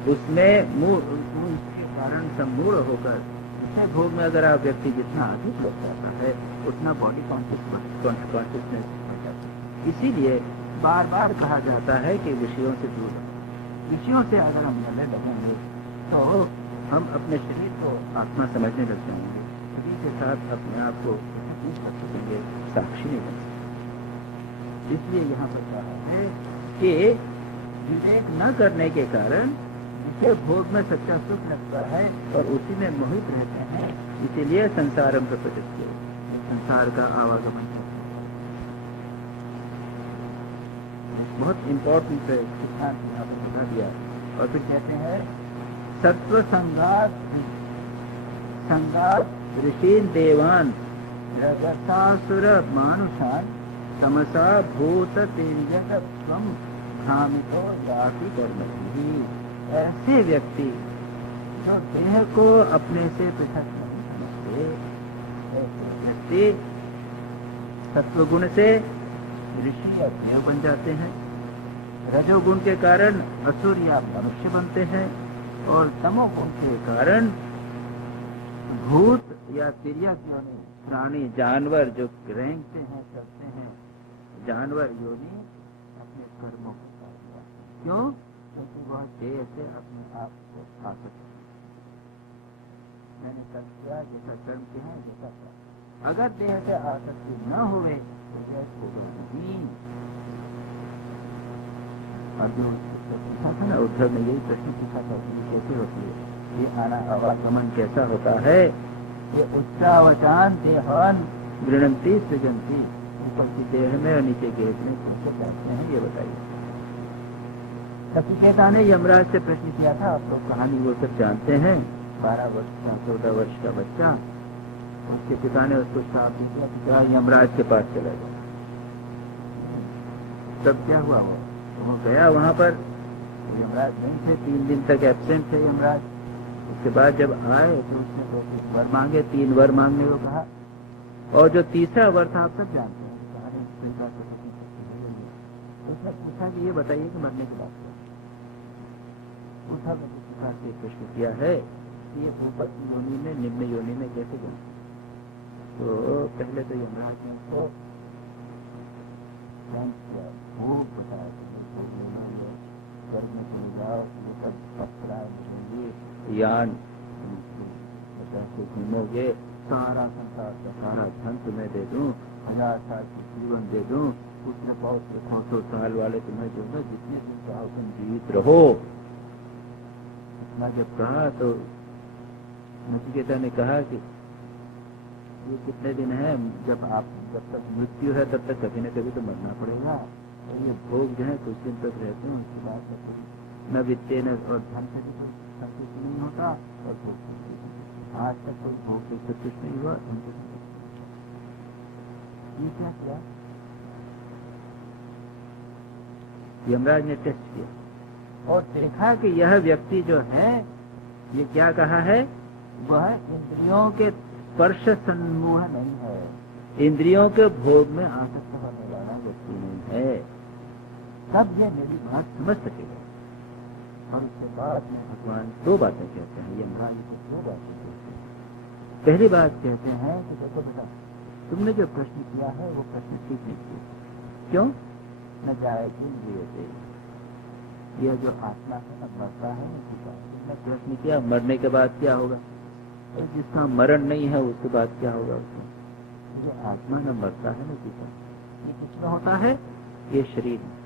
उसमें उसके कारण सम्मूढ़ होकर, विषय भोग में अगर आप व्यक्ति जितना अधिक लग जाता है, उतना बॉडी कॉन्शियसनेस हो जाता है। इसीलिए बार बार कहा जाता है कि विषयों से दूर रहो। विषयों से अगर हम लड़ने लगेंगे तो हम अपने शरीर को आत्मा समझने लग जाएंगे, शरीर के साथ अपने आप को नहीं कर सकेंगे, साक्षी नहीं बन सकेंगे। इसलिए यहाँ पर कहा है कि विवेक न करने के कारण विषय भोग में सच्चा सुख लगता है और उसी में मोहित रहते हैं। इसीलिए संसारम प्रपंचते, संसार का आवागमन बहुत इंपॉर्टेंट सिद्धांत यहाँ पर बता दिया। और फिर कहते हैं सत्व संगात ऋषीन देवान रजसासुर मानुषान तमसा भूत तेजस स्वम भ्रामितो याति कर्मभिः। ऐसे व्यक्ति जो देह को अपने से पृथक नहीं समझते, ऐसे व्यक्ति सत्वगुण से ऋषि या देव बन जाते हैं, रजोगुण के कारण असुर या मनुष्य बनते हैं, और तमोगुण के कारण भूत या तिर्यक योनि प्राणी जानवर जो रेंगते हैं, करते हैं, जानवर योनि अपने कर्मों को करते हैं। क्यों? क्योंकि वह देह से अपने आप को आसक्त है। मैंने कर्म किया, जैसा कर्म किया है जैसा कर्म। अगर देह से आसक्ति न हुए तो यह होगा नहीं। और जो पूछा था ना, उद्धव ने यही प्रश्न पूछा था कि कैसे होती है ये आना आवागमन, कैसा होता है? ये उच्चावचान देहान गृणंती सृजंती, ऊपर की देह में और नीचे गेट में कैसे जाते हैं, ये बताइए। नचिकेता ने यमराज से प्रश्न किया था, आप लोग कहानी वो सब जानते हैं। 12 वर्ष का 14 वर्ष का बच्चा, उसके पिता ने उसको श्राप दिया कि क्या यमराज के पास चला गया। तब क्या हुआ? वो गया वहां पर, यमराज नहीं थे, 3 दिन तक एब्सेंट थे यमराज। उसके बाद जब आए तो उसने 2 वर मांगे, 3 वर मांगने को कहा, और जो तीसरा वर था आप सब जानते हैं, उसने पूछा कि ये बताइए कि मरने के बाद उठा करके प्रश्न किया है कि ये ऊपर की योनि में निम्न योनि में कैसे गए। तो पहले तो यमराज ने उसको भोग बताया, भोग लेना है, स्वर्ग में चले जाओ, ये सब पत्थराए मिलेंगे, यान से घूमोगे, सारा संसार का सारा धन तुम्हें दे दूं, 1000 साल की जीवन दे दूं, उसने बहुत 100 साल वाले तुम्हें जो है जितने दिन चाहो तुम जीवित रहो। इतना जब कहा तो नचिकेता ने कहा कि ये कितने दिन है, जब तक मृत्यु है तब तक कभी न कभी तो मरना पड़ेगा, और ये भोग जो है कुछ दिन तक रहते हैं, उसके बाद न वित्तीय न और धन से भी कोई संतुष्ट नहीं होता, और भोग आज तक कोई भोग से संतुष्ट नहीं हुआ। ये क्या किया? यमराज ने टेस्ट किया और देखा कि यह व्यक्ति जो है, ये क्या कहा है, वह इंद्रियों के स्पर्श सम्मूढ़ नहीं है, इंद्रियों के भोग में आसक्त होने वाला व्यक्ति नहीं है। तब ये मेरी बात समझ सकेगा। और उसके बाद में भगवान दो बातें कहते हैं, यमराज को दो बातें कहते हैं। पहली बात कहते हैं कि देखो बेटा, तुमने जो प्रश्न किया है वो प्रश्न ठीक नहीं किया। क्यों? न जाए कि यह जो आत्मा है न मरता है न जीता है। तुमने प्रश्न किया मरने के बाद क्या होगा, और जिसका मरण नहीं है उसके बाद क्या होगा उसको। ये आत्मा न मरता है न जीता है। ये किसमें होता है? ये शरीर में।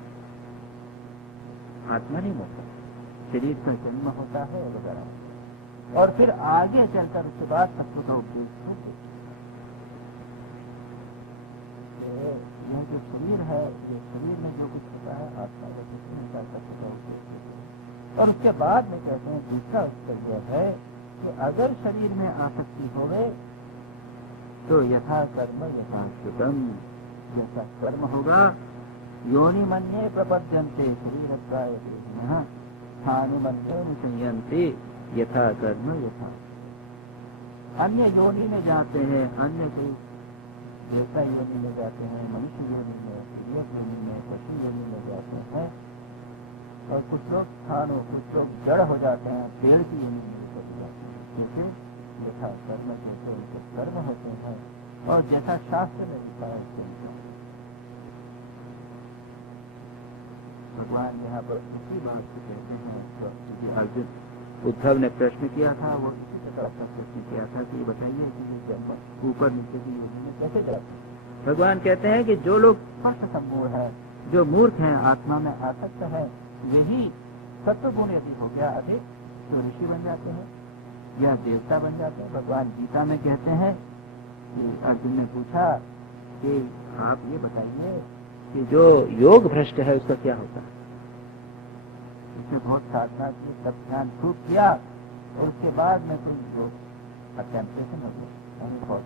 आत्मा नहीं मरता, शरीर का जन्म होता है वगैरह, और फिर आगे चलकर उसके बाद तत्व का उपदेश होते। यह जो शरीर है, ये शरीर में जो कुछ होता है आत्मा का कुछ नहीं कर सकता उपदेश। और उसके बाद में कहते हैं दूसरा उत्तर यह है कि अगर शरीर में आसक्ति हो गए तो यथा कर्म यथा श्रुतम, जैसा कर्म होगा योनि मन्ये प्रपद्यन्ते शरीरत्राय देहिनः स्थानुमन्ये संयन्ते यथा कर्म यथा। अन्य योनि में जाते हैं, अन्य कोई देवता योनि में जाते हैं, मनुष्य योनि में, तिर्यक योनि में, पशु योनि में जाते हैं, और कुछ लोग स्थानों, कुछ लोग जड़ हो जाते हैं, पेड़ की योनि में चले जाते हैं। जैसे यथा कर्म, जैसे उनके कर्म होते हैं और जैसा शास्त्र में लिखा है उसके अनुसार। भगवान यहाँ पर उसी बात को कहते हैं। तो अर्जुन, उद्धव ने प्रश्न किया था, वो इसी प्रकार का प्रश्न किया था कि बताइए कि ये जन्म ऊपर नीचे की योनि में कैसे जाते हैं। भगवान कहते हैं कि जो लोग स्पर्श सम्मूढ़ है, जो मूर्ख है, आत्मा में आसक्त है, यही सत्व गुण यदि हो गया अधिक तो ऋषि बन जाते हैं या देवता बन जाते हैं। भगवान गीता में कहते हैं कि अर्जुन ने पूछा कि आप ये बताइए कि जो योग भ्रष्ट है उसका क्या होता है। उसने बहुत साधना की, सब ध्यान खूब किया और उसके बाद में कोई योग टेम्परेशन हो गया, बहुत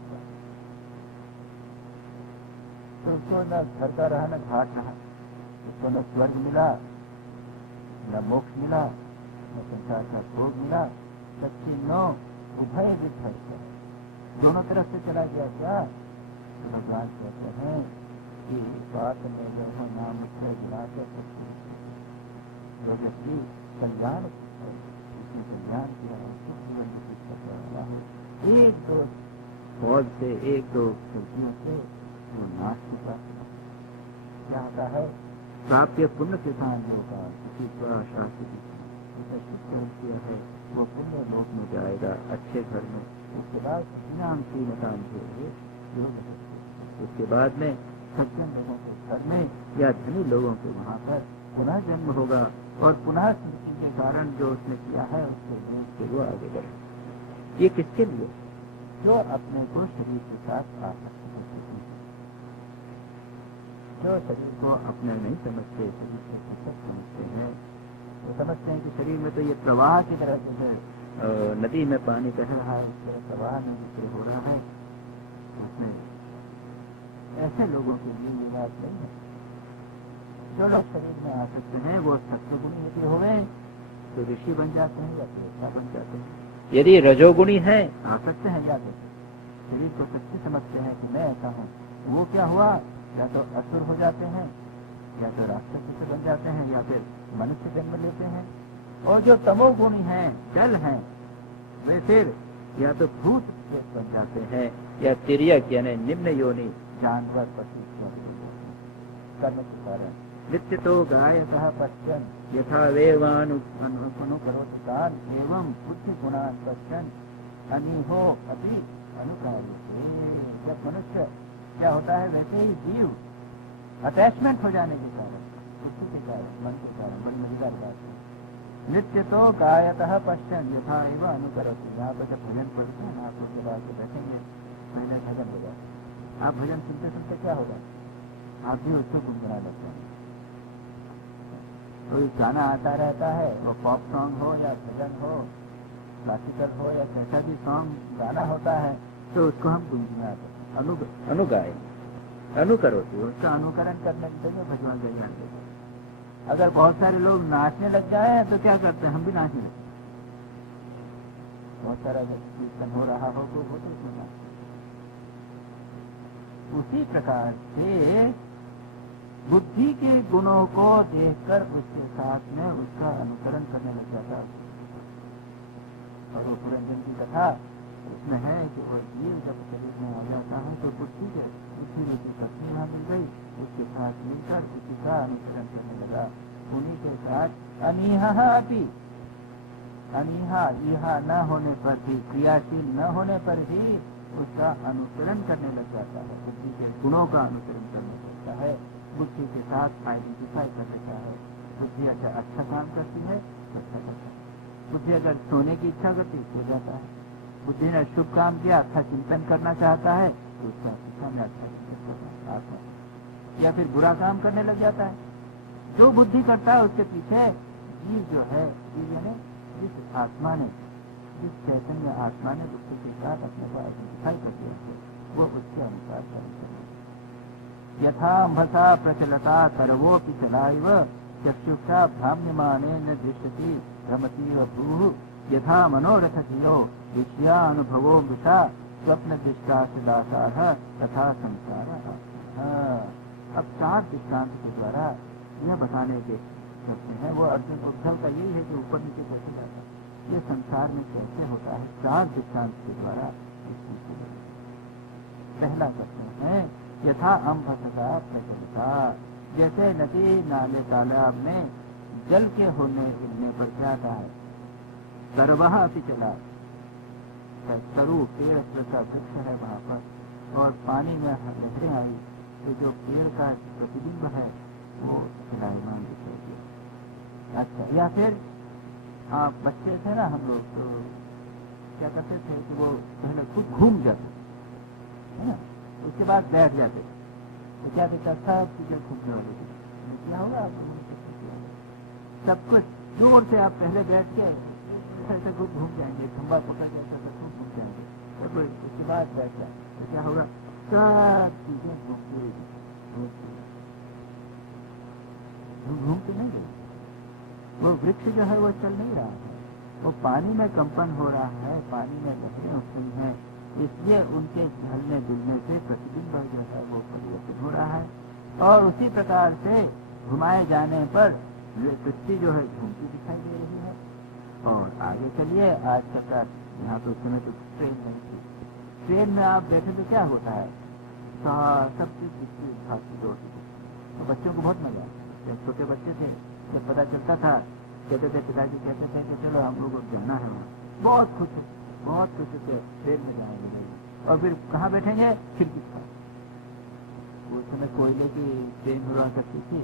तो उसको न घर का रहा न घाट रहा, उसको न स्वर्ग मिला न मोक्ष मिला न संसार का भोग मिला, सच्ची नो उभय विध्वस्त, दोनों तरफ से चला गया। क्या तो भगवान कहते हैं कि बात में जो है नाम मुख्य गिरा कर सकती जो व्यक्ति कल्याण उसने कल्याण किया, सुख जीवन की एक दो फौज से, एक दो खुशियों से वो नाश की प्राप्त क्या होता है। प्राप्य पुण्य किसान होगा, किसी शास्त्र किया है वो पुण्य लोक में जाएगा, अच्छे घर में। उसके बाद नाम की मकान के लिए उसके बाद में सज्जन लोगों के घर में या धनी लोगों के वहाँ पर पुनः जन्म होगा और पुनः स्मृति के कारण जो उसने किया है उसके लिए से वो आगे बढ़े। ये किसके लिए? जो अपने को शरीर के साथ आसक्त हो चुके हैं, जो शरीर को अपने नहीं समझते, शरीर को सशक्त समझते हैं, वो समझते हैं कि शरीर में तो ये प्रवाह की तरह से नदी में पानी बह रहा है, इस तरह प्रवाह में जिक्र हो रहा है। उसमें ऐसे लोगों के लिए ये बात नहीं है। जो लोग शरीर में आ सकते हैं वो सत्वगुणी यदि हो गए तो ऋषि बन जाते हैं या देवता बन जाते हैं। यदि रजोगुणी है आ सकते हैं या शरीर को सच्ची समझते हैं कि मैं ऐसा हूँ, वो क्या हुआ, या तो असुर हो जाते हैं या तो राक्षस से बन जाते हैं या फिर मनुष्य जन्म लेते हैं। और जो तमोगुणी हैं, जल हैं, वे फिर या तो भूत बन जाते हैं या तिर्यक यानी निम्न योनि जानवर पशु कर्म के कारण। नित्य तो गायतः पश्यन् यथा वेवानुकरोति तान् एवं बुद्धि गुणान् पश्यन् अनिहो अपि अनुकार्यते। जब मनुष्य क्या होता है, वैसे ही जीव अटैचमेंट हो जाने के कारण, बुद्धि के कारण, मन के कारण, मन मजेदार बात है। नित्य तो गायतः पश्यन् यथा एव अनुकरोति। यहाँ पर जब भजन पढ़ते हैं आप उसके बाद से बैठेंगे, पहले भजन होगा, आप भजन सुनते सुनते क्या होगा, आप भी उसको गुनगुना लेते हैं। कोई गाना आता रहता है, वो पॉप सॉन्ग हो या भजन हो, क्लासिकल हो या कैसा भी सॉन्ग गाना होता है तो उसको हम गुनगुनाते हैं, अनुगाय अनुकरोति, उसका अनुकरण करने के लिए भगवान कल्याण देते। अगर बहुत सारे लोग नाचने लग जाए तो क्या करते हैं, हम भी नाचने लगते। बहुत सारा कीर्तन हो रहा हो तो उसमें नाचते। उसी प्रकार से बुद्धि के गुणों को देखकर उसके साथ में उसका अनुकरण करने लग जाता है। और वो पुरंजन की कथा उसमें है कि वो जीव जब शरीर में आ जाता है तो बुद्धि के उसी की पत्नी वहां मिल गई, उसके साथ मिलकर उसी का अनुकरण करने लगा। उन्हीं के साथ अनिहा इहा न होने पर भी, क्रियाशील न होने पर भी उसका अनुकरण करने लग जाता है। बुद्धि के गुणों का अनुकरण करने लगता है, बुद्धि के साथ आइडेंटिफाई कर लेता है। बुद्धि अगर अच्छा काम करती है तो अच्छा करता है, बुद्धि अगर सोने की इच्छा करती हो जाता है। बुद्धि ने शुभ काम किया, अच्छा चिंतन करना चाहता है तो उसका शिक्षा में अच्छा चिंतन करना चाहता है, या फिर बुरा काम करने लग जाता है। जो बुद्धि करता है उसके पीछे जीव जो है, जीव यानी जिस आत्मा ने, जिस चैतन्य आत्मा ने बुद्धि के साथ अपने को आइडेंटिफाई कर दिया है, वो उसके अनुसार कर्म करेगा। यथा भसा प्रचलता सर्वोपि चलाइव चक्षुषा भ्राम्यमाने न दृश्यति रमती भूः यथा मनोरथ जिनो विषयानुभवो मृषा स्वप्न दृष्टा दासाः तथा संसार। अब 4 दृष्टांत के द्वारा यह बताने के करते हैं, वो अर्जुन उद्धव का यही है कि ऊपर नीचे कैसे जाता है, ये संसार में कैसे होता है। 4 दृष्टांत के द्वारा पहला करते हैं, यथा अम्भसता प्रचलता, जैसे नदी नाले तालाब में जल के होने गिरने पर क्या आता है, सर्वः अपि चला, सरु पेड़ का वृक्ष है वहां पर और पानी में लहरें आई तो जो पेड़ का प्रतिबिंब है वो चलायमान दिखाई दिया। अच्छा, या फिर आप बच्चे थे ना हम लोग, तो क्या करते थे कि वो पहले खुद घूम जाते है ना, उसके बाद बैठ जाते थे, तो क्या कहता था चीजें घूमने वाले थे, क्या होगा आपको सब कुछ दूर से आप पहले बैठ के ऐसे खूब घूम जाएंगे, खंबा पकड़ के ऐसा खूब घूम जाएंगे, तो उसके बाद बैठ जाए तो क्या होगा, सब चीजें घूमती घूमते नहीं गई। वो वृक्ष जो है वो चल नहीं रहा है, वो पानी में कंपन हो रहा है, पानी में लहरें उठती हैं, इसलिए उनके ढलने डुलने से प्रतिबिंब जो है वो परिवर्तित हो रहा है। और उसी प्रकार से घुमाए जाने पर ये सृष्टि जो है घूमती दिखाई दे रही है। और आगे चलिए, आज तक यहाँ तो उस समय तो ट्रेन नहीं थी, ट्रेन में आप बैठे तो क्या होता है, सब चीज दिखती भागती दौड़ती, तो बच्चों को बहुत मजा आता है। जब छोटे बच्चे थे जब पता चलता था, कहते थे पिताजी कहते थे कि चलो हम लोग जाना है वहाँ, बहुत खुश थे, ट्रेन में जाएंगे। और फिर कहाँ बैठेंगे, खिड़की पर। उस समय कोयले की ट्रेन हुआ करती थी,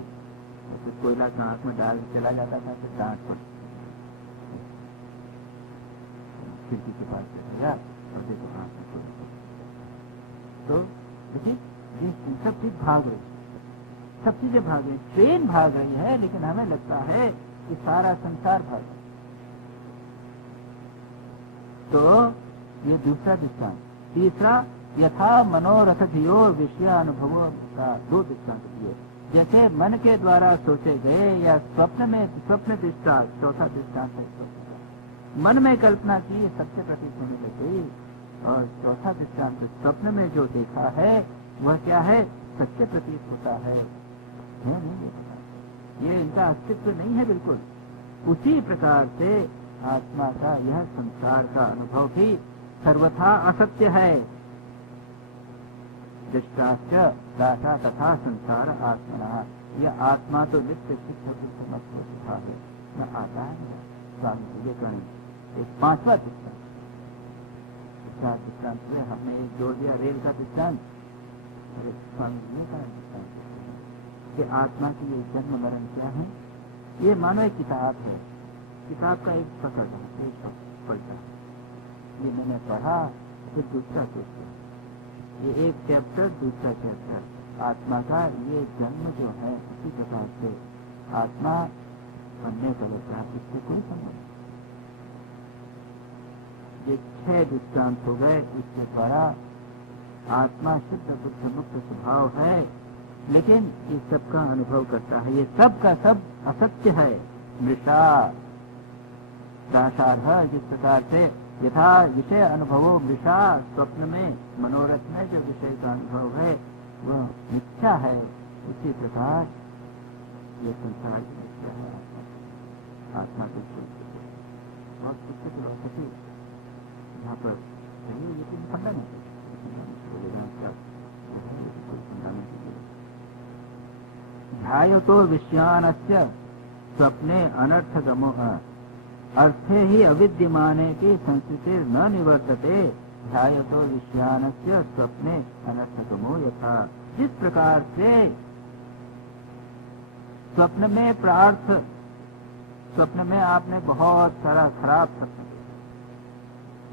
फिर कोयला आंख में डाल चला जाता था, फिर डांट पर खिड़की के पास बैठेगा और देखो आंख में कोयला। तो देखिए सब चीज भाग रही, सब चीजें भाग रही, ट्रेन भाग रही है, लेकिन हमें लगता है कि सारा संसार भाग रहा है। तो ये दूसरा दृष्टांत। तीसरा, यथा मनोरथ धियो विषयानुभवो का 2 दृष्टांत दिए, जैसे मन के द्वारा सोचे गए या स्वप्न दृष्टा, चौथा दृष्टांत है मन में कल्पना की सत्य प्रतीत होने लग गई, और चौथा दृष्टांत स्वप्न में जो देखा है वह क्या है, सत्य प्रतीत होता है, नहीं देखा, ये इनका अस्तित्व नहीं है बिल्कुल। उसी प्रकार से आत्मा का यह संसार का अनुभव भी सर्वथा असत्य है। दृष्टाश्च दाता तथा संसार आत्मना, यह आत्मा तो नित्य सिद्ध बुद्ध मत है, न आता है स्वामी विवेकानंद। एक 5वां दृष्टांत, दृष्टांत में हमने एक जोड़ दिया रेल का दृष्टांत, स्वामी विवेकानंद दृष्टांत कि आत्मा की ये जन्म मरण क्या है। ये मानो एक किताब है, किताब का एक पकड़ है, एक पढ़ता है, ये मैंने पढ़ा, फिर दूसरा सोचता, ये एक चैप्टर दूसरा चैप्टर, आत्मा का ये जन्म जो है उसी प्रकार से आत्मा बनने का होता है, इससे कोई संबंध। ये 6 दृष्टांत हो गए, इसके द्वारा आत्मा शुद्ध बुद्ध मुक्त स्वभाव है, लेकिन इस सब का अनुभव करता है। ये सब का सब असत्य है। मृषा दासारह, जिस प्रकार से यथा विषय अनुभवो मृषा, स्वप्न में मनोरथ में जो विषय का अनुभव है वह मिथ्या है, उसी प्रकार ये संसार की मिथ्या है। आत्मा को और कुछ फिलोसफी यहाँ पर लेकिन फंडामेंटल ध्यायतो विषयानस्य स्वप्ने अनर्थगमो अर्थे ही अविद्यमाने की संस्कृति न निवर्तते। ध्यायतो विषयानस्य स्वप्ने अनर्थगमो यथा, जिस प्रकार से स्वप्न में प्रार्थ, स्वप्न में आपने बहुत सारा खराब सपना देखा,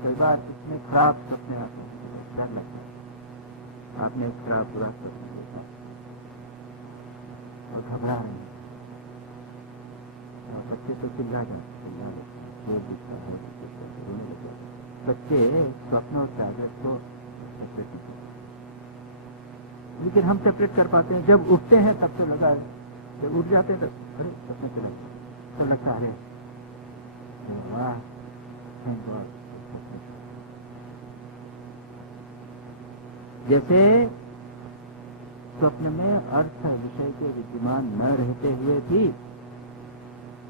कई बार कितने खराब सपने आपने डर लगता है, आपने एक खराब बुरा सपना देखा और घबरा रहे हैं, बच्चे तो चिल्ला जाते, बच्चे स्वप्न और जागृत को सेपरेट नहीं करते, लेकिन हम सेपरेट कर पाते हैं। जब उठते हैं तब तो लगा, जब उठ जाते हैं तब अरे सपने चला गया, तो लगता है वाह थैंक गॉड। जैसे स्वप्न में अर्थ विषय के विद्यमान न रहते हुए भी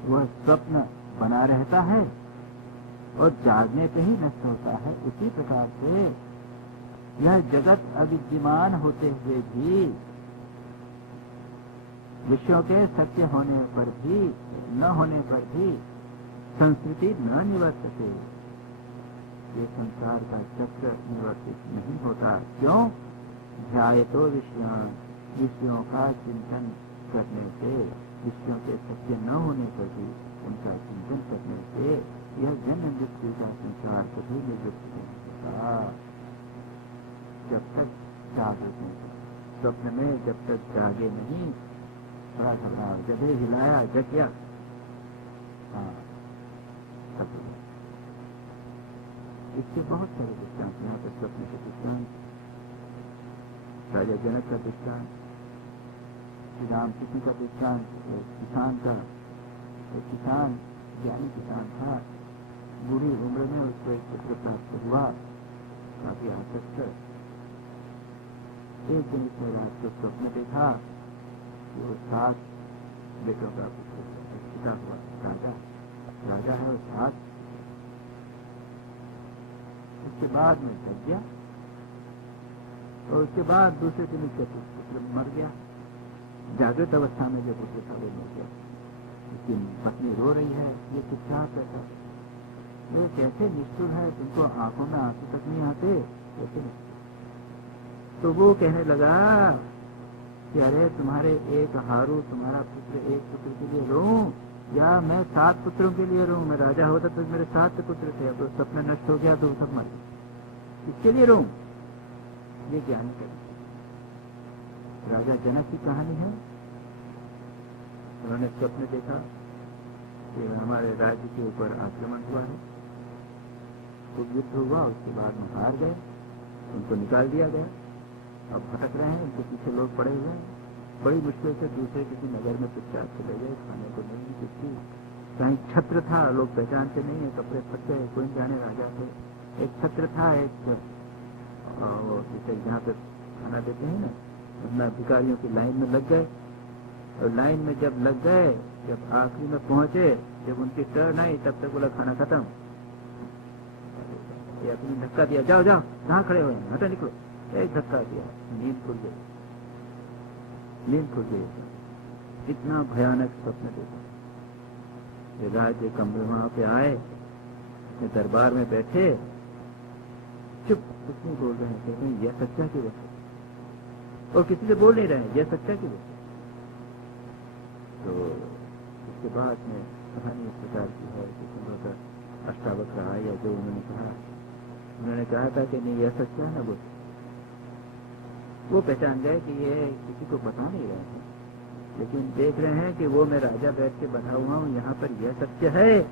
वह स्वप्न बना रहता है और जागने पे ही नष्ट होता है, उसी प्रकार से यह जगत अविद्यमान होते हुए भी, विषयों के सत्य होने पर भी, न होने पर भी संस्कृति न निवर्तते। ये संसार का चक्र निवर्तित नहीं होता। क्यों? ध्यायतो विषयों का चिंतन करने से, विषयों के सत्य न होने पर भी उनका चिंतन करने से यह जन्म मृत्यु का संसार कभी निवृत्त नहीं होता। जब तक जागृत नहीं, स्वप्न में जब तक जागे नहीं, बड़ा घबराव, जब हिलाया जग गया, हाँ सब। इसके बहुत सारे दृष्टांत यहाँ पर, स्वप्न के दृष्टांत, राजा जनक का दृष्टांत, श्री राम कृष्ण का दृष्टांत, किसान का, एक किसान ज्ञानी किसान था, बूढ़ी उम्र में उसको एक पुत्र प्राप्त हुआ, काफी आसक्त। एक दिन इसने रात को स्वप्न देखा कि वो 7 बेटों का पुत्र पिता हुआ, राजा है और 7। उसके बाद में जग गया और उसके बाद दूसरे दिन उसका पुत्र मर गया। जागृत अवस्था में जो पुत्र था वो मर गया। उसकी पत्नी रो रही है, ये चुपचाप रहता, ये कैसे निष्ठुर है, तुमको आंखों में आंसू तक नहीं आते, कैसे नहीं? तो वो कहने लगा कि अरे तुम्हारे एक हारू, तुम्हारा पुत्र, एक पुत्र के लिए रो या मैं 7 पुत्रों के लिए रो? मैं राजा होता तो मेरे 7 पुत्र थे, अब तो सपना नष्ट हो गया तो सब मर गए, इसके लिए रो? ये ज्ञान करें। राजा जनक की कहानी है। उन्होंने स्वप्न देखा कि हमारे राज्य के ऊपर आक्रमण हुआ है, खूब युद्ध हुआ, उसके बाद में हार गए, उनको निकाल दिया गया, अब भटक रहे हैं, उनके पीछे लोग पड़े हुए हैं, बड़ी मुश्किल से दूसरे किसी नगर में चुपचाप चले गए, खाने को नहीं कुछ थी, कहीं छत्र था, लोग पहचानते नहीं है, कपड़े फटे, कोई जाने राजा थे। एक छत्र था, एक जैसे जहाँ पे खाना देते हैं ना, अपना भिखारियों की लाइन में लग गए, और लाइन में जब लग गए, जब आखिरी में पहुंचे, जब उनकी टर्न आई, तब तक बोला खाना खत्म। ये अपनी धक्का दिया, जाओ जाओ, कहाँ खड़े हुए हैं, हटो निकलो, एक धक्का दिया, नींद खुल गई, नींद खुल गई। इतना भयानक स्वप्न देखा। ये राज्य कमरे वहां पे आए, अपने दरबार में बैठे, चुप, कुछ नहीं बोल रहे हैं, कहते हैं यह सच्चा की वजह, और किसी से बोल नहीं रहे हैं, यह सच्चा की वजह। तो उसके बाद में कहानी इस प्रकार की है कि कुंभ का अष्टावक्र रहा, या जो उन्होंने कहा था कि नहीं यह सच्चा है, वो पहचान गए कि ये किसी को बता नहीं रहे हैं, लेकिन देख रहे हैं कि वो मैं राजा बैठ के बना हुआ हूँ, यहाँ पर यह सत्य है,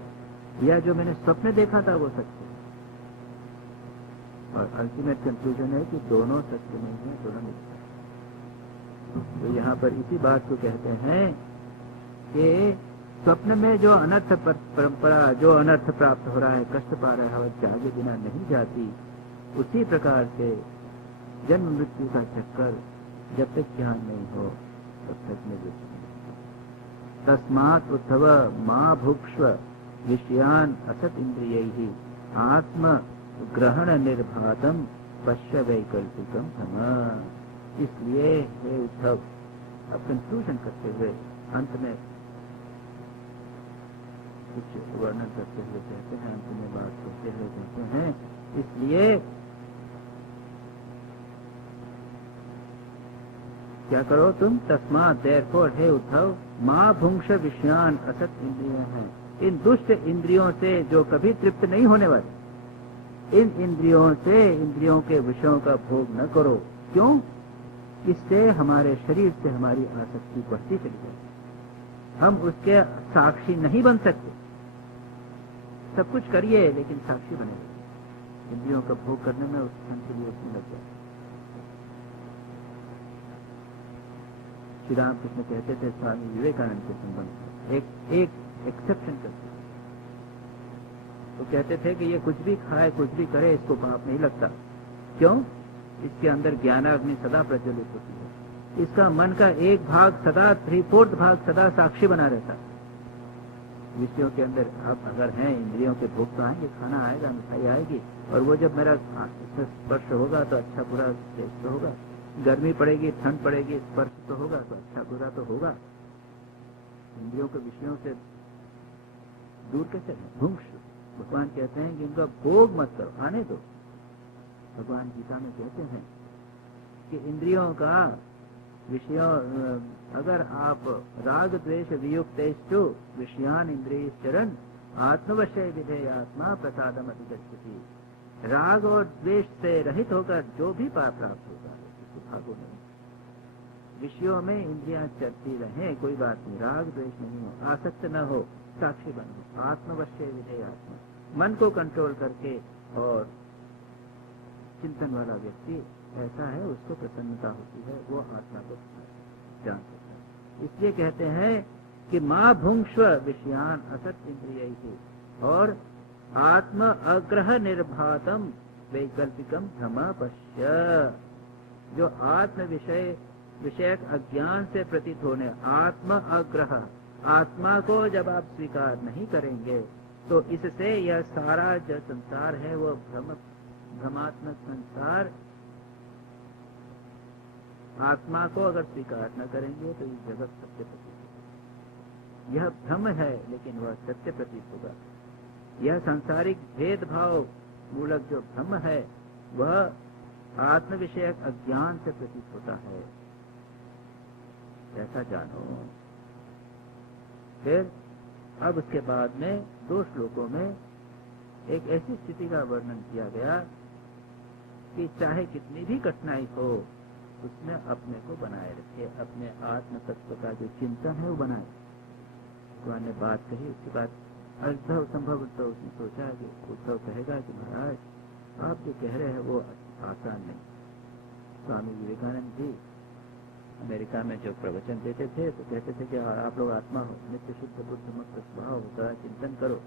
या जो मैंने स्वप्न देखा था वो सत्य है। और अल्टीमेट कंक्लूजन है कि दोनों सत्य नहीं है, दोनों मिथ्या है। तो यहाँ पर इसी बात को कहते हैं कि स्वप्न में जो अनर्थ परंपरा, जो अनर्थ प्राप्त हो रहा है, कष्ट पा रहा है, वह जागे बिना नहीं जाती। उसी प्रकार से जन्म मृत्यु का चक्कर जब तक ज्ञान नहीं हो तब तक निवृत्त नहीं। तस्मात् उद्धव मां भुक्ष्व विषयान असत इंद्रियैहि आत्म ग्रहण निर्भातम पश्य वैकल्पिकम धम। इसलिए हे उद्धव, अब कंक्लूजन करते हुए अंत में कुछ वर्णन करते हुए कहते हैं, अंत में बात करते हुए कहते हैं, इसलिए क्या करो तुम? तस्मात् देयरफॉर हे उद्धव मां भुंक्ष विषयान असत इंद्रिय हैं, इन दुष्ट इंद्रियों से जो कभी तृप्त नहीं होने वाले, इन इंद्रियों से, इंद्रियों के विषयों का भोग न करो। क्यों? इससे हमारे शरीर से हमारी आसक्ति बढ़ती चली जाती, हम उसके साक्षी नहीं बन सकते। सब कुछ करिए लेकिन साक्षी बने, इंद्रियों का भोग करने में उस क्षण के लिए उसमें लग जाए। श्री रामकृष्ण कहते थे स्वामी विवेकानंद के संबंध में एक एक्सेप्शन करते, तो कहते थे कि ये कुछ भी खाए, कुछ भी करे, इसको पाप नहीं लगता। क्यों? इसके अंदर ज्ञानाग्नि सदा प्रज्वलित होती है, इसका मन का एक भाग सदा, 3/4 भाग सदा साक्षी बना रहता है विषयों के अंदर। अब अगर हैं इंद्रियों के भोग तो आएंगे, खाना आएगा, मिठाई आएगी, और वो जब मेरा इसमें स्पर्श होगा तो अच्छा बुरा टेस्ट होगा, गर्मी पड़ेगी, ठंड पड़ेगी, स्पर्श तो होगा, तो अच्छा बुरा तो होगा। इंद्रियों के विषयों से दूर कैसे है? भुंक्ष, भगवान कहते हैं कि इनका भोग मत करो, आने दो। भगवान गीता में कहते हैं कि इंद्रियों का विषयों, अगर आप राग द्वेष वियुक्तेषु विषयान इंद्रियश्चरन् आत्मवशय विधेयात्मा प्रसादम अधिगच्छति। राग और द्वेष से रहित होकर जो भी पाप प्राप्त होता है उसको भागो नहीं। विषयों में इंद्रियां चलती रहें, कोई बात नहीं, राग द्वेष नहीं हो, आसक्त न हो, साक्षी बनो। आत्मवश्य विधेयात्मा, मन को कंट्रोल करके, और चिंतन वाला व्यक्ति ऐसा है, उसको प्रसन्नता होती है, वो आत्मा को जान सकता है। इसलिए कहते हैं कि मां भुंक्ष्व विषयान असत इंद्रियैहि और आत्म अग्रह निर्भातम वैकल्पिकम धमा पश्य। जो आत्म विषयक अज्ञान से प्रतीत होने, आत्म अग्रह, आत्मा को जब आप स्वीकार नहीं करेंगे तो इससे यह सारा जो संसार है वो भ्रमात्मक संसार, आत्मा को अगर स्वीकार न करेंगे तो ये जगत सत्य प्रतीत होगा। यह भ्रम है लेकिन वह सत्य प्रतीत होगा। यह सांसारिक भेदभाव मूलक जो भ्रम है वह आत्म विषयक अज्ञान से प्रतीत होता है, ऐसा जानो। फिर अब उसके बाद में 2 श्लोकों में एक ऐसी स्थिति का वर्णन किया गया कि चाहे कितनी भी कठिनाई हो उसमें अपने को बनाए रखे, अपने आत्म तत्व का जो चिंतन है वो बनाए। भगवान ने बात कही, उसके बाद अर्धव संभव तो उसने सोचा कि उद्धव कहेगा कि महाराज आप जो कह रहे हैं वो आसान नहीं। स्वामी विवेकानंद जी अमेरिका में जो प्रवचन देते थे तो कहते थे कि आप लोग आत्मा हो, नित्य शुद्ध बुद्ध मुक्त स्वभाव होता है, चिंतन करो।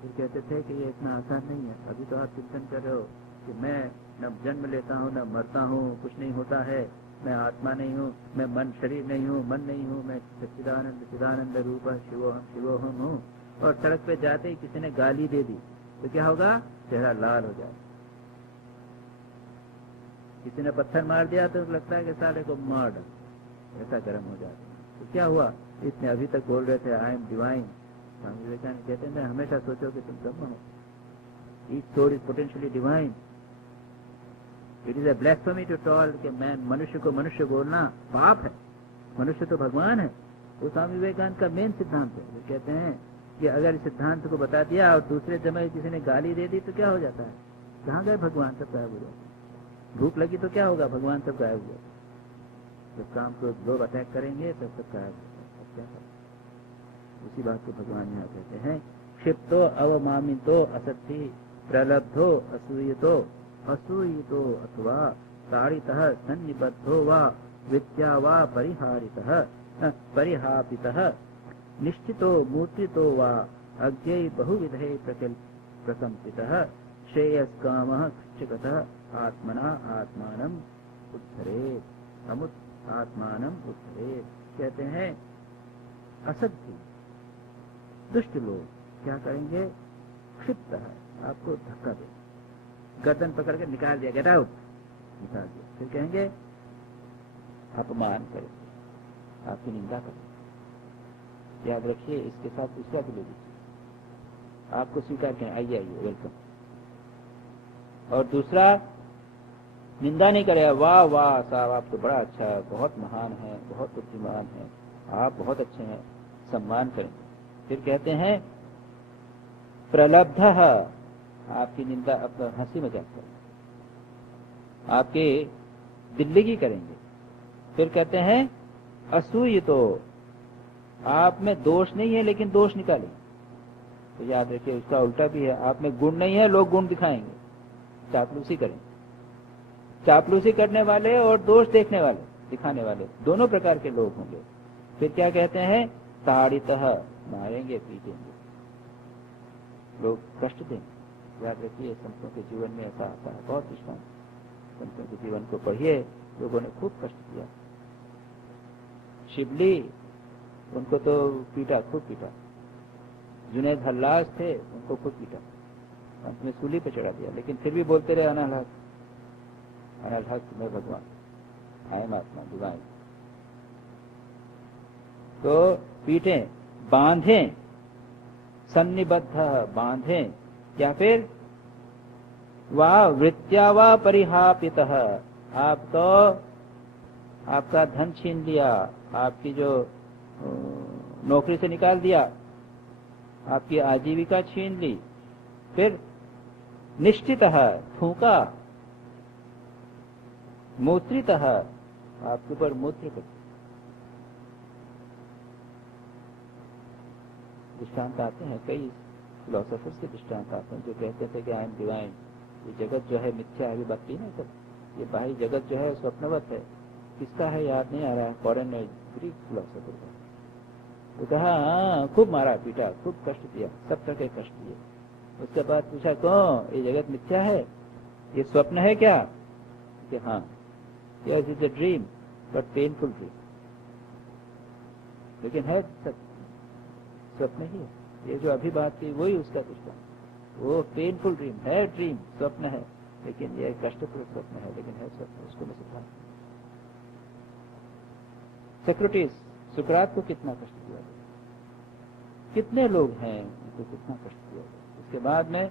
फिर कहते थे कि ये इतना आसान नहीं है। अभी तो आप चिंतन कर रहे हो कि मैं न जन्म लेता हूँ न मरता हूँ, कुछ नहीं होता है, मैं आत्मा नहीं हूँ, मैं मन शरीर नहीं हूँ, मन नहीं हूँ, मैं सच्चिदानंद रूप शिवोहम हूँ। और सड़क पे जाते ही किसी ने गाली दे दी तो क्या होगा? चेहरा लाल हो जाए। किसी ने पत्थर मार दिया तो लगता है कि साले को मार डाल, ऐसा गर्म हो जाता है। तो क्या हुआ? इसने अभी तक बोल रहे थे I am divine. Swami Vivekananda कहते हैं हमेशा सोचो कि तुम ब्रह्म हो। Each soul is potentially divine. It is a blasphemy to tall कि मैं मनुष्य को मनुष्य बोलना पाप है, मनुष्य तो भगवान है। वो स्वामी विवेकानंद का मेन सिद्धांत है। वो कहते हैं कि अगर इस सिद्धांत को बता दिया और दूसरे समय किसी ने गाली दे दी तो क्या हो जाता है? कहाँ गए भगवान? सब गायब हो जाते। भूख लगी तो क्या होगा? भगवान सब गायब हो जाते। जब काम को लोग अटैक करेंगे तब सब गायब हो जाता। क्या करें? उसी बात को भगवान यहाँ कहते हैं क्षिप्तो अवमामितो असत्ति प्रलब्धो असूयतो अथवा ताड़ितः सन्निबद्धो वा विद्या वा परिहापितः निश्चितो मूर्तितो वा अज्ञै बहुविधे प्रकम्पितः श्रेयस्कामः कृच्छ्रगतः आत्मना आत्मानम् उद्धरेत् आत्मानम् उद्धरेत्। कहते हैं असभ्य दुष्ट लोग क्या करेंगे, क्षिप्त है आपको धक्का दे, गर्दन पकड़ के निकाल दिया, गेट आउट, निकाल दिया, फिर कहेंगे अपमान करेंगे, आपकी निंदा करेंगे। याद रखिए इसके साथ दूसरा भी ले लीजिए, आपको स्वीकार करें, आइए आइए वेलकम, और दूसरा निंदा नहीं करेगा, वाह वाह साहब आप तो बड़ा अच्छा है, बहुत महान है, बहुत बुद्धिमान है, आप बहुत अच्छे हैं, सम्मान करेंगे। फिर कहते हैं प्रलब्धः, आपकी निंदा, अपना हंसी मजाक करेंगे, आपके दिल्लगी करेंगे। फिर कहते हैं असूयितो, आप में दोष नहीं है लेकिन दोष निकालेंगे। तो याद रखिए उसका उल्टा भी है, आप में गुण नहीं है, लोग गुण दिखाएंगे, चापलूसी करेंगे। चापलूसी करने वाले और दोष देखने वाले, दिखाने वाले, दोनों प्रकार के लोग होंगे। फिर क्या कहते हैं ताड़ितः, मारेंगे पीटेंगे, लोग कष्ट देंगे। याद रखिए संतों के जीवन में ऐसा आता है, बहुत दृष्टांत, संतों के जीवन को पढ़िए, लोगों ने खूब कष्ट दिया। शिबली, उनको तो पीटा, खूब पीटा। जुनैद हल्लाज थे, उनको खूब पीटा, अंत में सूली पे चढ़ा दिया, लेकिन फिर भी बोलते रहे अनल हक, अनल हक मैं भगवान, आई एम आत्मा, डिवाइन। तो पीटे, बांधे, सन्निबद्ध, बांधे, या फिर वाह वृत्या वा परिहापितः, आपको आपका धन छीन लिया, आपकी जो नौकरी से निकाल दिया, आपकी आजीविका छीन ली। फिर निश्चितः, थूका, मूत्रितः, आपके ऊपर मूत्र कर। दृष्टांत आते हैं, कई फिलोसोफर्स के दृष्टांत आते हैं जो कहते थे कि आई एम डिवाइन, ये जगत जो है मिथ्या है, अभी बात नहीं सब, ये बाहरी जगत जो है स्वप्नवत है। किसका है याद नहीं आ रहा है, फॉरेन में ग्रीक फिलोसोफर का, वो कहा हाँ खूब मारा पीटा, खूब कष्ट दिया, सब तरह के कष्ट दिए। उसके बाद पूछा क्यों, ये जगत मिथ्या है, ये स्वप्न है क्या, कि हाँ, yes is a dream but painful dream, लेकिन है स्वप्न ही है। ये जो अभी बात की वही उसका दृष्टांत, वो पेनफुल ड्रीम है, ड्रीम स्वप्न है, लेकिन ये कष्टपूर्ण स्वप्न है, लेकिन है स्वप्न, उसको मैं सिद्धांत। सोक्रेटिस, सुकरात को कितना कष्ट दिया गया, कितने लोग हैं उनको कितना कष्ट दिया गया। उसके बाद में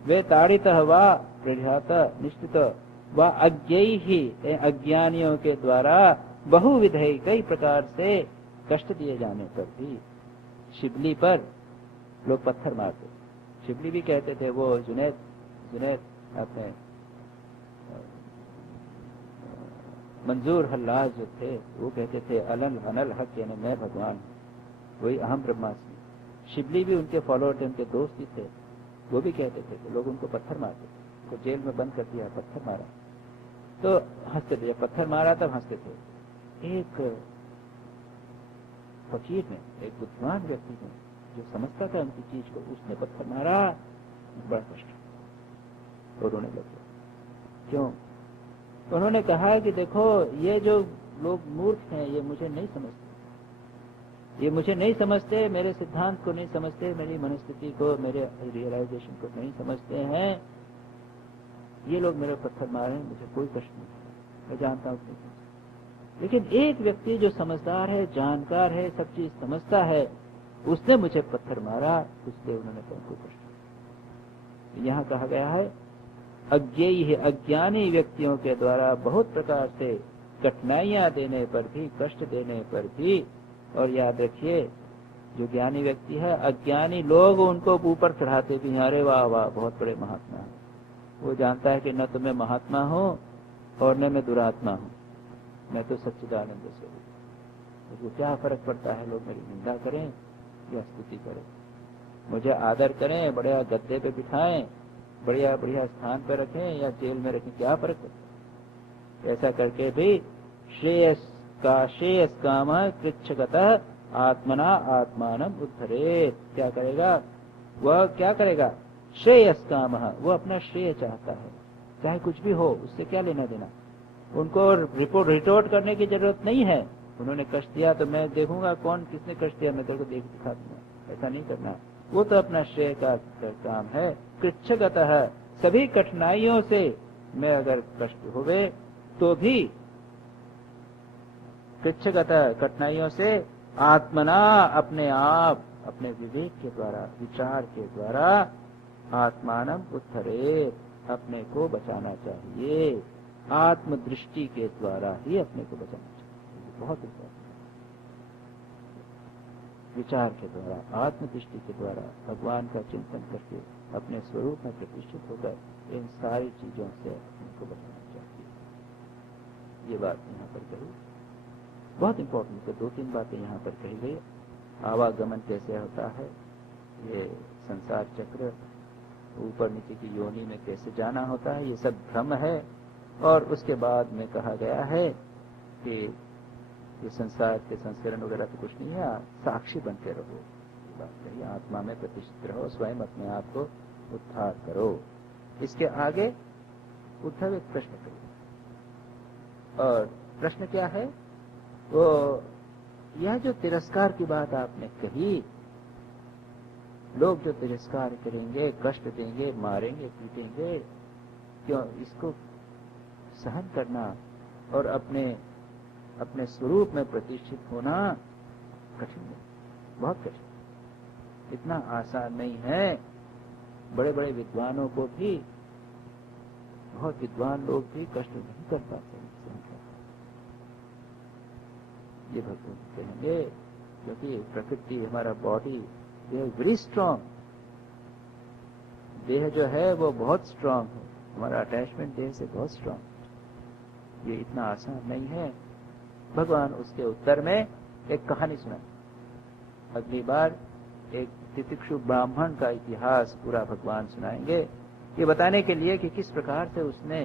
वे ताड़ितः वा प्रघात निश्चित व अज्ञेय ही, अज्ञानियों के द्वारा बहुविधे, कई प्रकार से कष्ट दिए जाने पर भी। शिबली पर लोग पत्थर मारते, शिबली भी कहते थे, वो जुनैद अपने मंजूर हल्लाज जो थे वो कहते थे अलल अनल हक, यानी मैं भगवान, वही अहम ब्रह्मास्मि। शिबली भी उनके फॉलोअर थे, उनके दोस्त ही थे, वो भी कहते थे कि लोग उनको पत्थर मारते थे, तो जेल में बंद कर दिया, पत्थर मारा, तो हंसते थे, पत्थर मारा तब हंसते थे। एक फकीर ने, एक बुद्धिमान व्यक्ति ने, जो समझता था उनकी चीज को, उसने पत्थर मारा, बड़ा कष्ट और रोने लग गया। क्यों? उन्होंने कहा कि देखो ये जो लोग मूर्ख हैं, ये मुझे नहीं समझते, ये मुझे नहीं समझते, मेरे सिद्धांत को नहीं समझते, मेरी मनस्थिति को, मेरे रियलाइजेशन को नहीं समझते हैं, ये लोग मेरे पत्थर मारे, मुझे कोई कष्ट नहीं, मैं जानता हूँ नहीं। लेकिन एक व्यक्ति जो समझदार है, जानकार है, सब चीज समझता है, उसने मुझे पत्थर मारा, उससे उन्होंने कोई कष्ट। यहाँ कहा गया है अज्ञेय है, अज्ञानी व्यक्तियों के द्वारा बहुत प्रकार से कठिनाइयां देने पर भी, कष्ट देने पर भी। और याद रखिए जो ज्ञानी व्यक्ति है, अज्ञानी लोग उनको ऊपर चढ़ाते भी हैं, अरे वाह वाह बहुत बड़े महात्मा है। वो जानता है कि न तो मैं महात्मा हूँ और न मैं दुरात्मा हूँ, मैं तो सच्चिदानंद स्वरूप। मुझे क्या फर्क पड़ता है, लोग मेरी निंदा करें या स्तुति करें, मुझे आदर करें, बढ़िया गद्दे पे बिठाएं, बढ़िया बढ़िया स्थान पर रखें या जेल में रखें, क्या फर्क पड़ता है। ऐसा करके भी श्रेयस काम कृच्छगतः आत्मना आत्मानम उद्धरेत। क्या करेगा वह? क्या करेगा? श्रेयस काम, वो अपना श्रेय चाहता है, चाहे कुछ भी हो, उससे क्या लेना देना। उनको रिटोर्ट करने की जरूरत नहीं है। उन्होंने कष्ट दिया तो मैं देखूंगा कौन किसने कष्ट दिया, मैं तेरे को देख दिखा दूंगा, ऐसा नहीं करना। वो तो अपना श्रेय का काम है। कृच्छगतः, सभी कठिनाइयों से मैं अगर कष्ट होवे तो भी, कृच्छगतः कठिनाइयों से, आत्मना अपने आप, अपने विवेक के द्वारा, विचार के द्वारा, आत्मानम उत्थरेत अपने को बचाना चाहिए। आत्मदृष्टि के द्वारा ही अपने को बचाना चाहिए। बहुत इम्पोर्टेंट। विचार के द्वारा, आत्मदृष्टि के द्वारा, भगवान का चिंतन करके अपने स्वरूप में प्रतिष्ठित होकर इन सारी चीजों से अपने को बचाना चाहिए। ये बात यहाँ पर कही, बहुत इंपॉर्टेंट। तो 2-3 बातें यहाँ पर कही गई। आवागमन कैसे होता है, ये संसार चक्र, ऊपर नीचे की योनि में कैसे जाना होता है, ये सब भ्रम है। और उसके बाद में कहा गया है कि ये संसार के संस्करण वगैरह तो कुछ नहीं है, साक्षी बनते रहो। ये बात कही, आत्मा में प्रतिष्ठित रहो, स्वयं अपने आप को उद्धार करो। इसके आगे उद्धव एक प्रश्न करो, और प्रश्न क्या है? वो यह जो तिरस्कार की बात आपने कही, लोग जो तिरस्कार करेंगे, कष्ट देंगे, मारेंगे, पीटेंगे, क्यों इसको सहन करना और अपने स्वरूप में प्रतिष्ठित होना कठिन है, बहुत कठिन, इतना आसान नहीं है। बड़े बड़े विद्वानों को भी, बहुत विद्वान लोग भी कष्ट नहीं कर पाते, ये भगवान कहेंगे, क्योंकि प्रकृति, हमारा body, they are very strong. देह जो है वो बहुत स्ट्रांग है, हमारा अटैचमेंट देह से बहुत स्ट्रांग है। ये इतना आसान नहीं है। भगवान उसके उत्तर में एक कहानी सुना। अगली बार एक तितिक्षु ब्राह्मण का इतिहास पूरा भगवान सुनाएंगे, ये बताने के लिए कि किस प्रकार से उसने